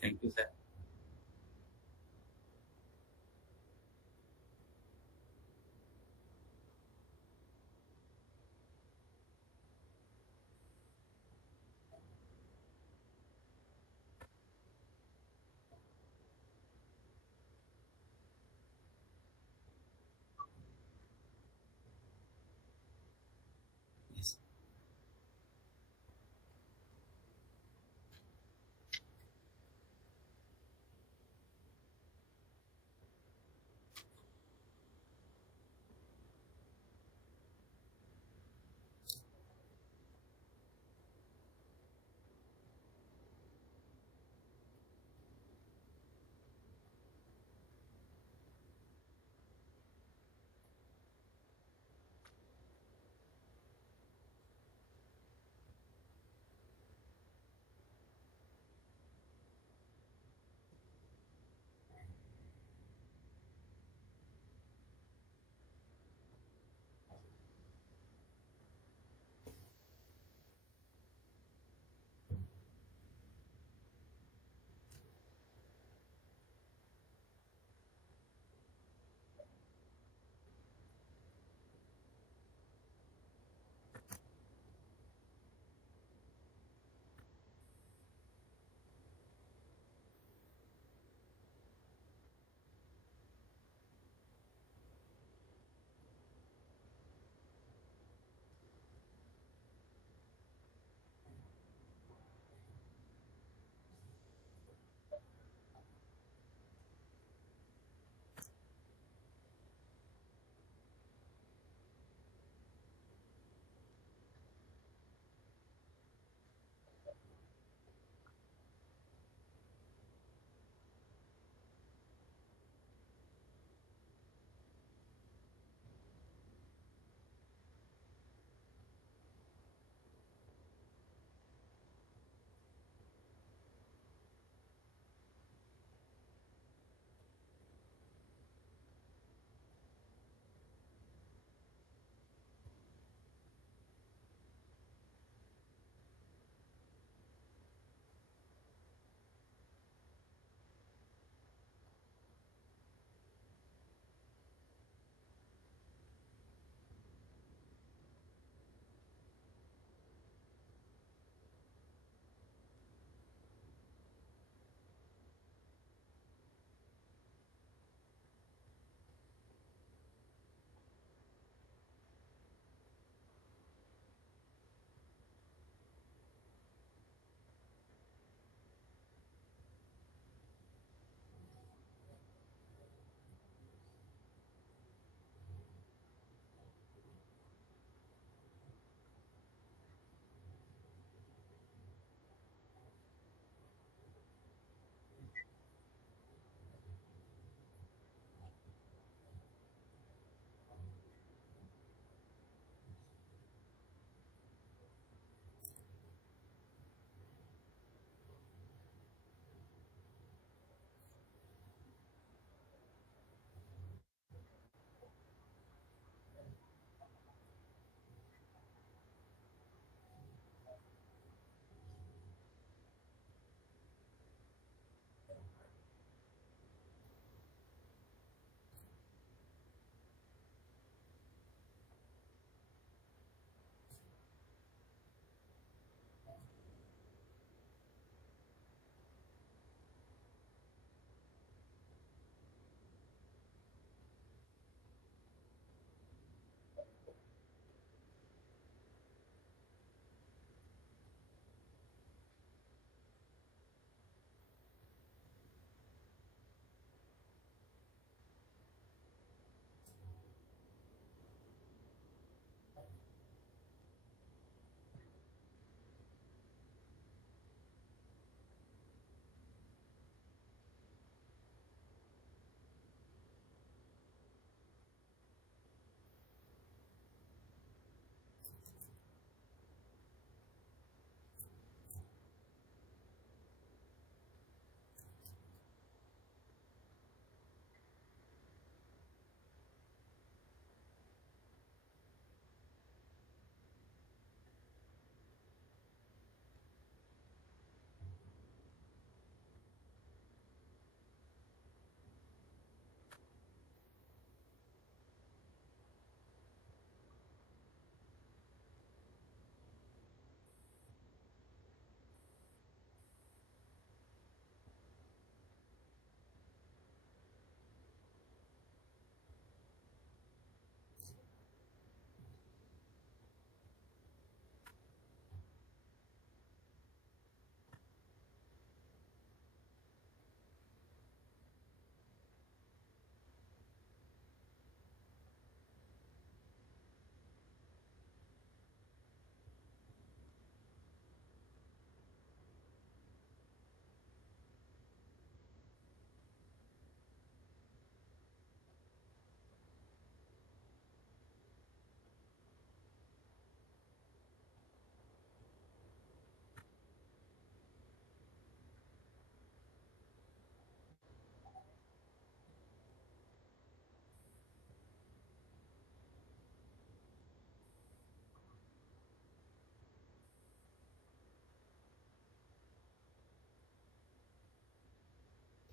Thank you, sir. Yes.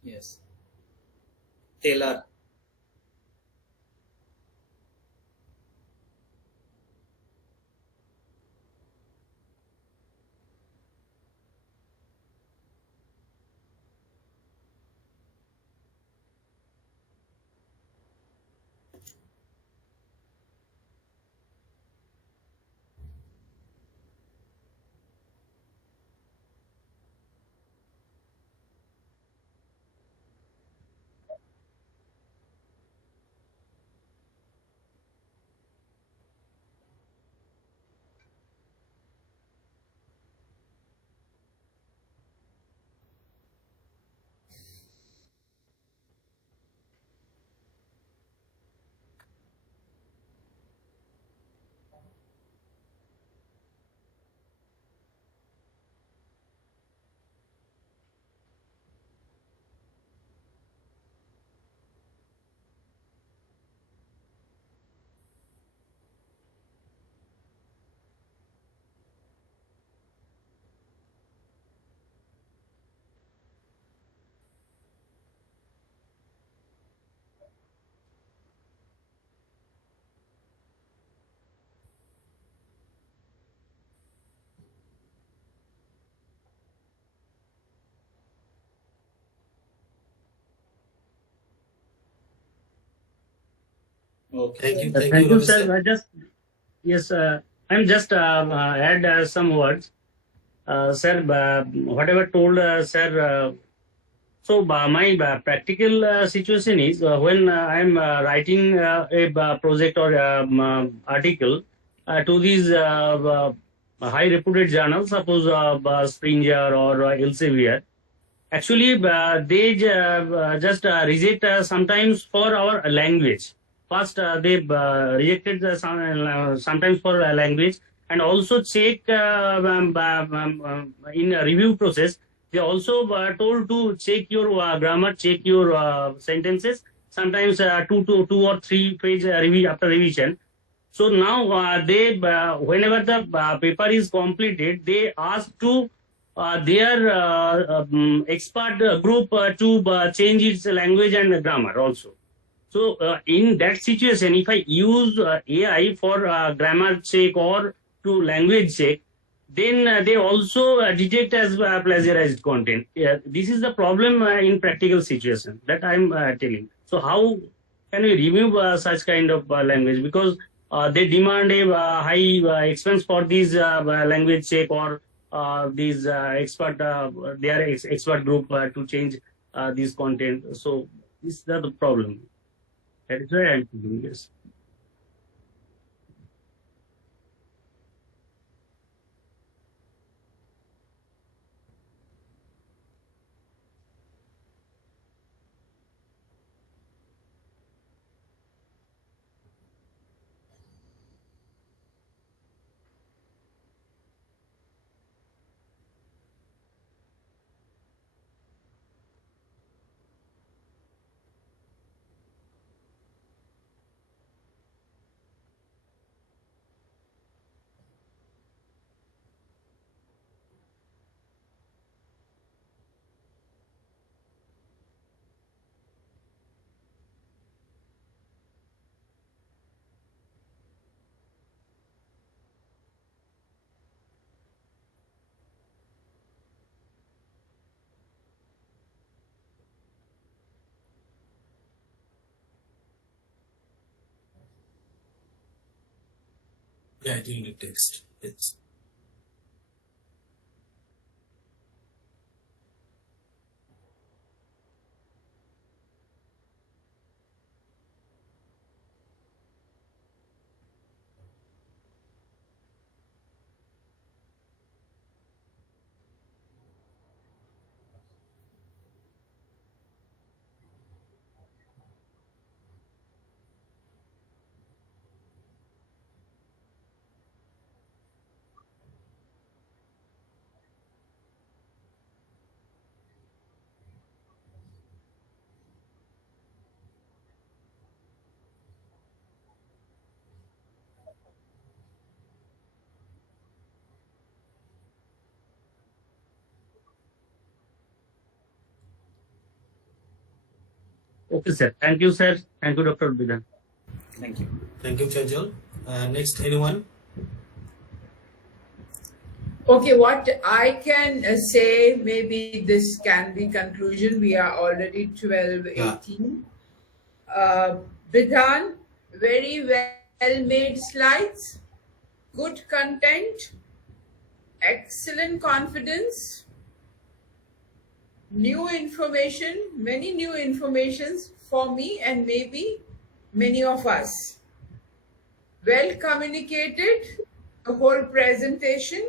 Yes. Taylor. Okay. Thank you, Thank you, Ramesh sir. sir. Yes, I'm just add some words. Sir, whatever told, sir. So my practical situation is when I'm writing a project or article to these high reputed journals, suppose Springer or Elsevier. Actually, they just reject sometimes for our language. First, they rejected sometimes for language, and also check in a review process. They also told to check your grammar, check your sentences. Sometimes two or three page review after revision. So now they, whenever the paper is completed, they ask to their expert group to change its language and grammar also. So in that situation, if I use AI for grammar check or to language check, then they also detect as plagiarized content. This is the problem in practical situation that I'm telling. So how can we remove such kind of language? Because they demand a high expense for these language check or these expert, their expert group to change this content. So this is the problem. That is why I'm doing this. Yeah, during the text. Yes. Okay, sir. Thank you, sir. Thank you, Dr. Bidhan. Thank you. Thank you, Chanchal. Next, anyone? Okay, what I can say, maybe this can be conclusion. We are already 12:18. Bidhan, very well made slides, good content, excellent confidence, new information, many new informations for me and maybe many of us. Well communicated, the whole presentation,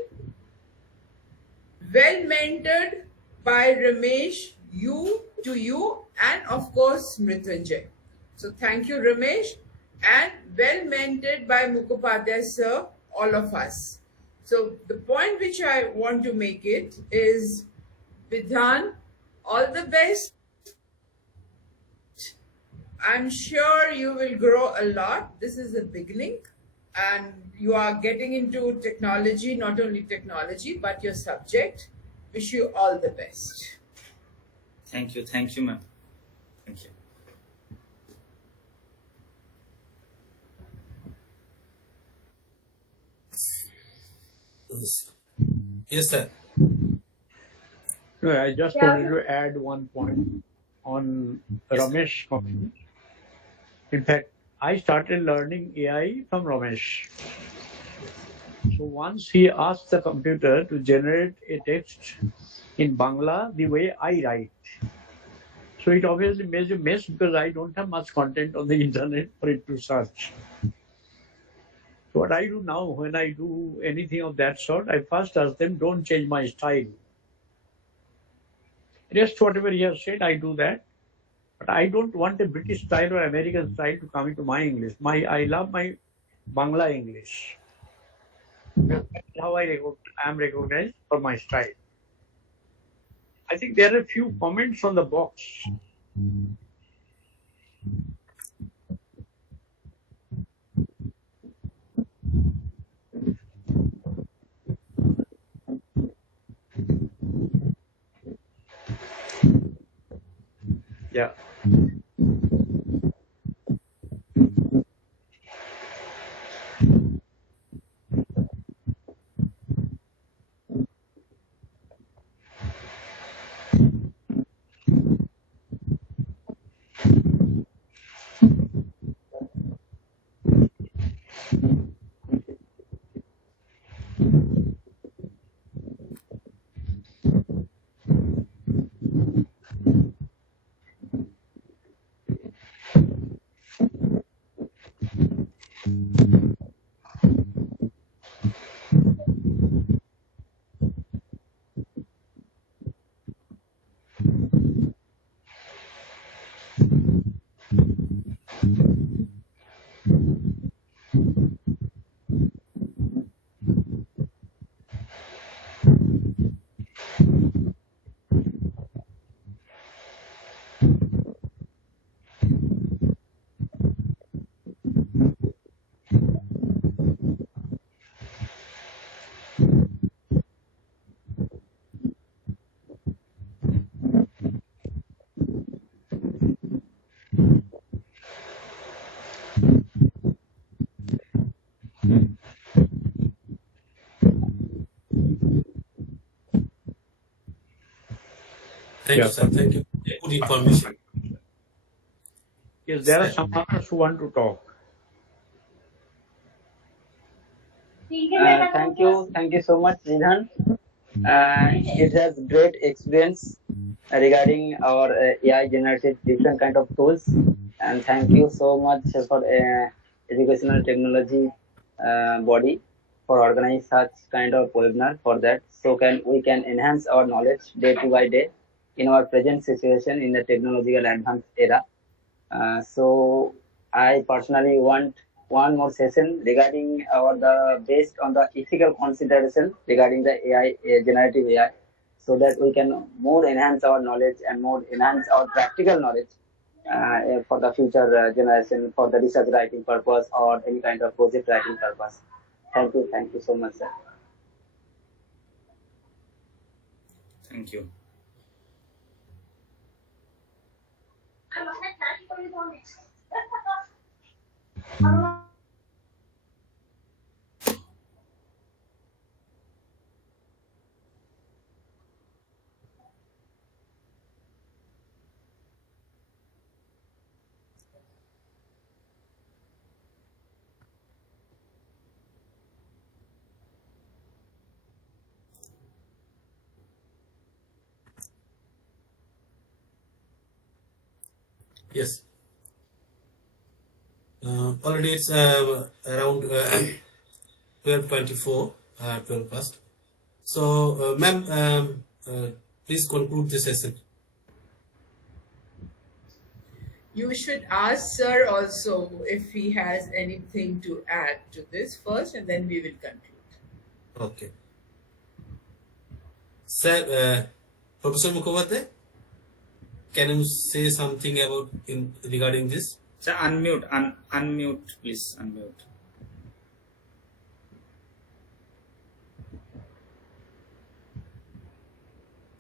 well mentored by Ramesh, you to you, and of course Mrityunjay. So thank you, Ramesh, and well mentored by Mukhopadhyay sir, all of us. So the point which I want to make it is, Bidhan, all the best. I'm sure you will grow a lot. This is the beginning, and you are getting into technology, not only technology, but your subject. Wish you all the best. Thank you, ma'am. Thank you. Yes, sir. No, I just wanted to add one point on Ramesh comment. In fact, I started learning AI from Ramesh. So once he asked the computer to generate a text in Bangla the way I write. So it obviously made a mess because I don't have much content on the internet for it to search. So what I do now when I do anything of that sort, I first ask them, don't change my style. Just whatever he has said, I do that. But I don't want a British style or American style to come into my English. I love my Bangla English. That's how I am recognized for my style. I think there are a few comments on the box. Yeah. Thank you, sir. Thank you. Good information. Yes, there are some others who want to talk. Thank you so much, Bidhan. It has great experience regarding our AI generated different kind of tools, and thank you so much for educational technology body for organizing such kind of webinar for that, so we can enhance our knowledge day by day in our present situation in the technological advanced era. So I personally want one more session regarding based on the ethical consideration regarding the AI, generative AI, so that we can more enhance our knowledge and more enhance our practical knowledge for the future generation, for the research writing purpose or any kind of project writing purpose. Thank you so much, sir. Thank you. Yes. Already it's around 12:24, 12 past. So, ma'am, please conclude the session. You should ask Sir also if he has anything to add to this first, and then we will conclude. Okay. Sir, Professor Mukhopadhyay, can you say something about regarding this? So unmute, unmute, please, unmute.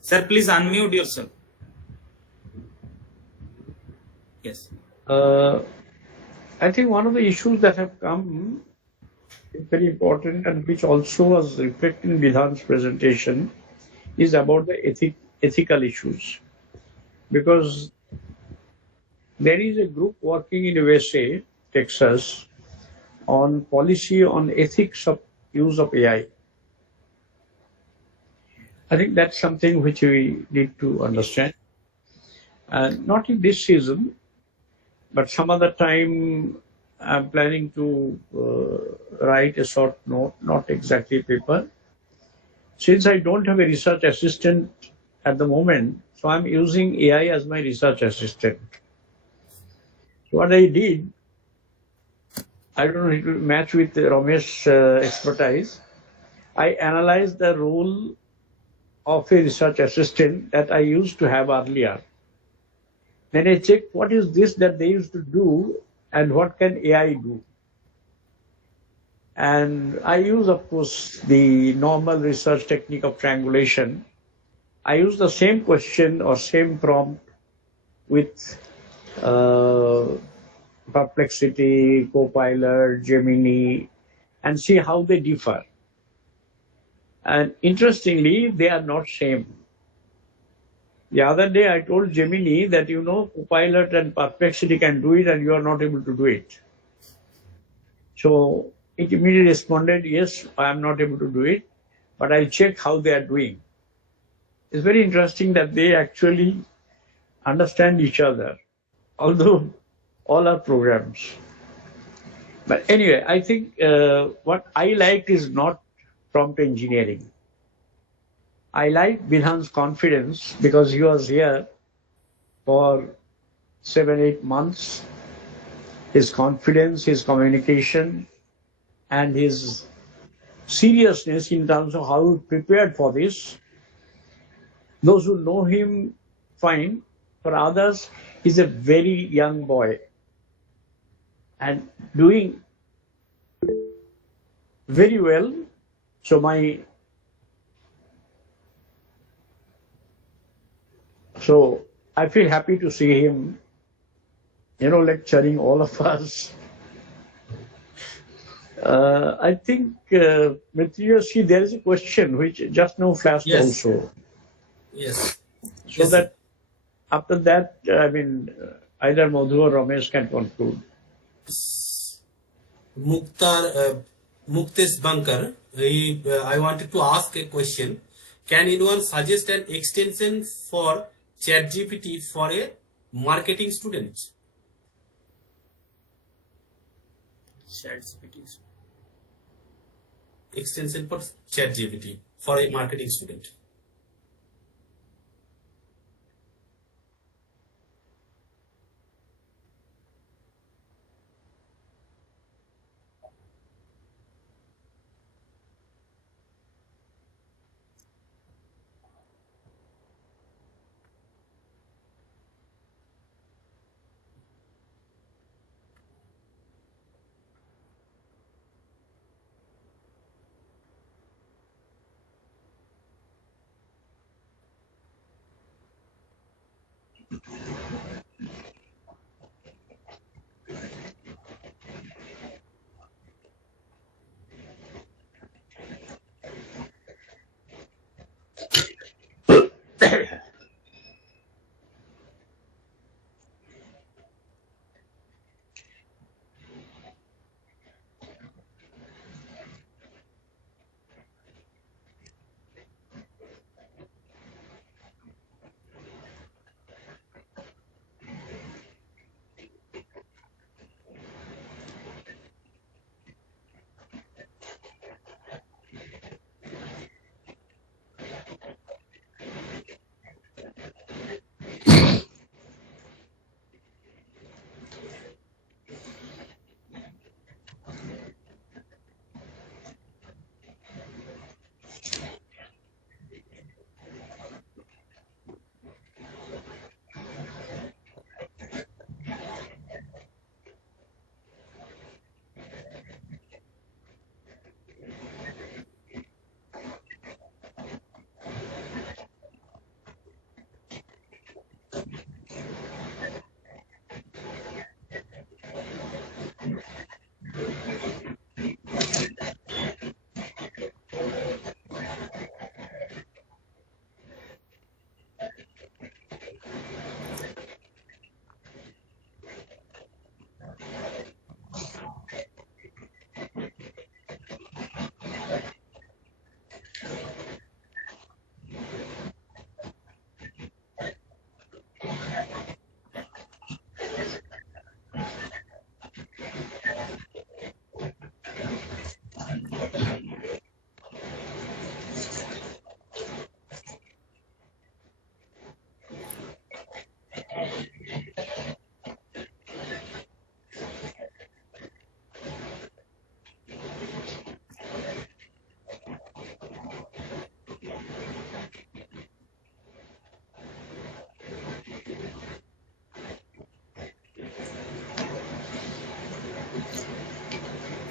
Sir, please unmute yourself. Yes. I think one of the issues that have come is very important and which also was reflected in Bidhan's presentation is about the ethical issues. Because there is a group working in USA, Texas, on policy on ethics of use of AI. I think that's something which we need to understand. And not in this season, but some other time I'm planning to write a short note, not exactly paper. Since I don't have a research assistant at the moment, so I'm using AI as my research assistant. So what I did, I don't know if it will match with Ramesh's expertise. I analyzed the role of a research assistant that I used to have earlier. Then I checked what is this that they used to do and what can AI do. And I use, of course, the normal research technique of triangulation. I use the same question or same prompt with Perplexity, Copilot, Gemini, and see how they differ. And interestingly, they are not same. The other day I told Gemini that, Copilot and Perplexity can do it and you are not able to do it. So it immediately responded, yes, I am not able to do it, but I'll check how they are doing. It's very interesting that they actually understand each other, although all are programs. But anyway, I think what I liked is not prompt engineering. I like Bidhan's confidence because he was here for 7-8 months. His confidence, his communication, and his seriousness in terms of how he prepared for this. Those who know him, fine. For others, he's a very young boy and doing very well. So I feel happy to see him, lecturing all of us. I think, Mrityunjay, there is a question which just now flashed also. Yes. So Yes, that after that, either Madhu or Ramesh can conclude. Muktesh Bankar, I wanted to ask a question. Can anyone suggest an extension for ChatGPT for a marketing student? ChatGPT. Extension for ChatGPT for a marketing student.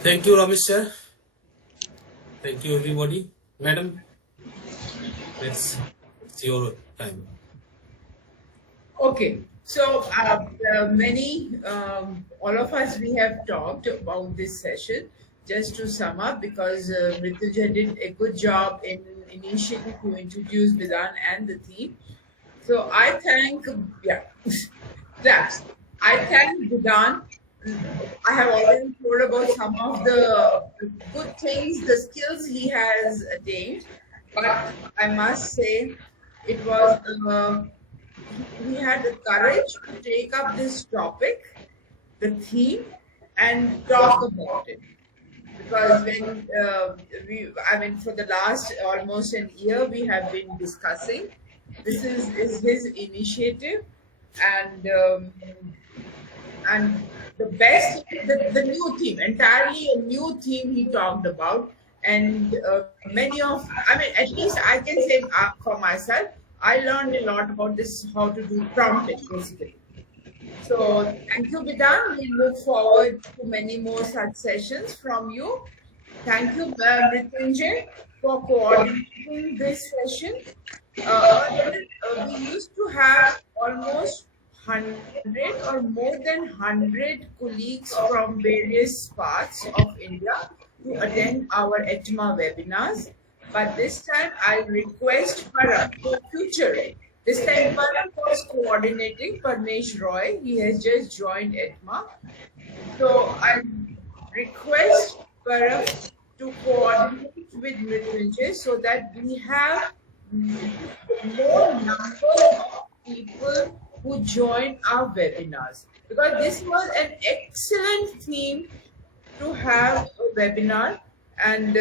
Thank you, Ramesh sir. Thank you, everybody. Madam, it's your time. Okay, so all of us, we have talked about this session. Just to sum up, because Mrityunjay did a good job in initially to introduce Bidhan and the theme. So I thank, claps. I thank Bidhan. I have already told about some of the good things, the skills he has attained, but I must say it was he had the courage to take up this topic, the theme, and talk about it. Because when for the last almost an year, we have been discussing. This is his initiative, and the best, the new theme, entirely a new theme he talked about, and many of, at least I can say for myself, I learned a lot about this, how to do prompting, basically. So thank you, Bidhan. We look forward to many more such sessions from you. Thank you, Mrityunjay, for coordinating this session. We used to have almost 100 or more than 100 colleagues from various parts of India to attend our ETMA webinars. But this time I request Param for future. This time Param was coordinating, Parmesh Roy. He has just joined ETMA. So I request Param to coordinate with Mrityunjay so that we have more number of people who join our webinars, because this was an excellent theme to have a webinar, and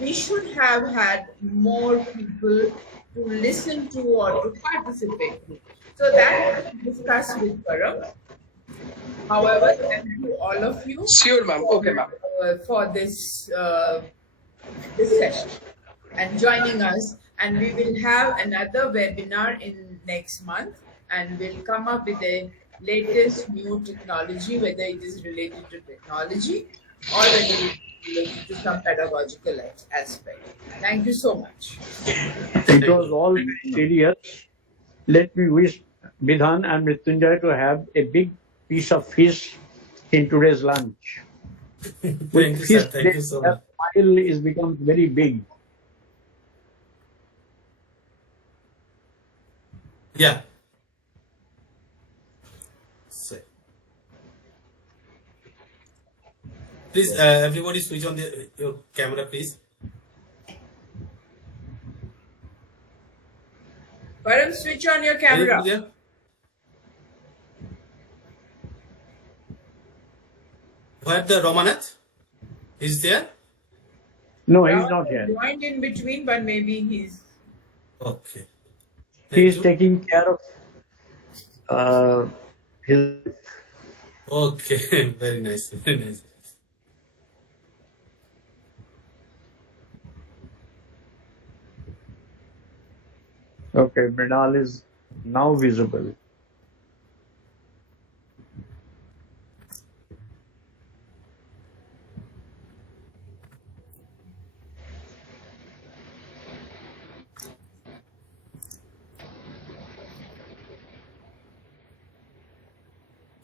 we should have had more people to listen to or to participate to. So that we'll discuss with Param. However, thank you all of you. Sure, ma'am. Okay, ma'am. For this this session and joining us, and we will have another webinar in next month, and we'll come up with the latest new technology, whether it is related to technology or whether it is related to some pedagogical aspect. Thank you so much. It was all very serious. Let me wish Bidhan and Mrityunjay to have a big piece of fish in today's lunch. Thank you, sir. Thank you so much. Smile is become very big. Yeah. So, please, everybody switch on your camera, please. Param, switch on your camera. Anybody there? Where the Romanath? Is there? No, he's not here. Joined in between, but maybe he's. Okay. He is Thank you. taking care of his. Okay. Very nice. Very nice. Okay, Mridal is now visible.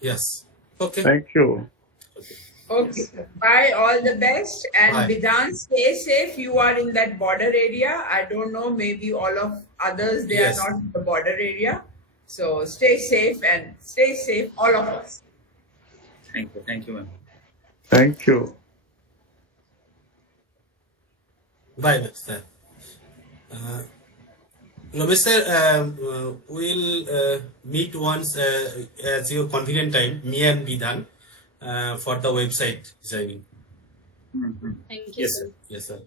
Yes. Okay. Thank you. Okay. Bye. All the best. And Bye. Bidhan, stay safe. You are in that border area. I don't know. Maybe all of others, they Yes. are not in the border area. So stay safe, and stay safe, all of us. Thank you. Thank you, ma'am. Thank you. Bye, sir. Ramesh sir, we'll meet once at your convenient time, me and Bidhan, for the website designing. Mhm. Thank you, Yes, sir. sir. Yes, sir.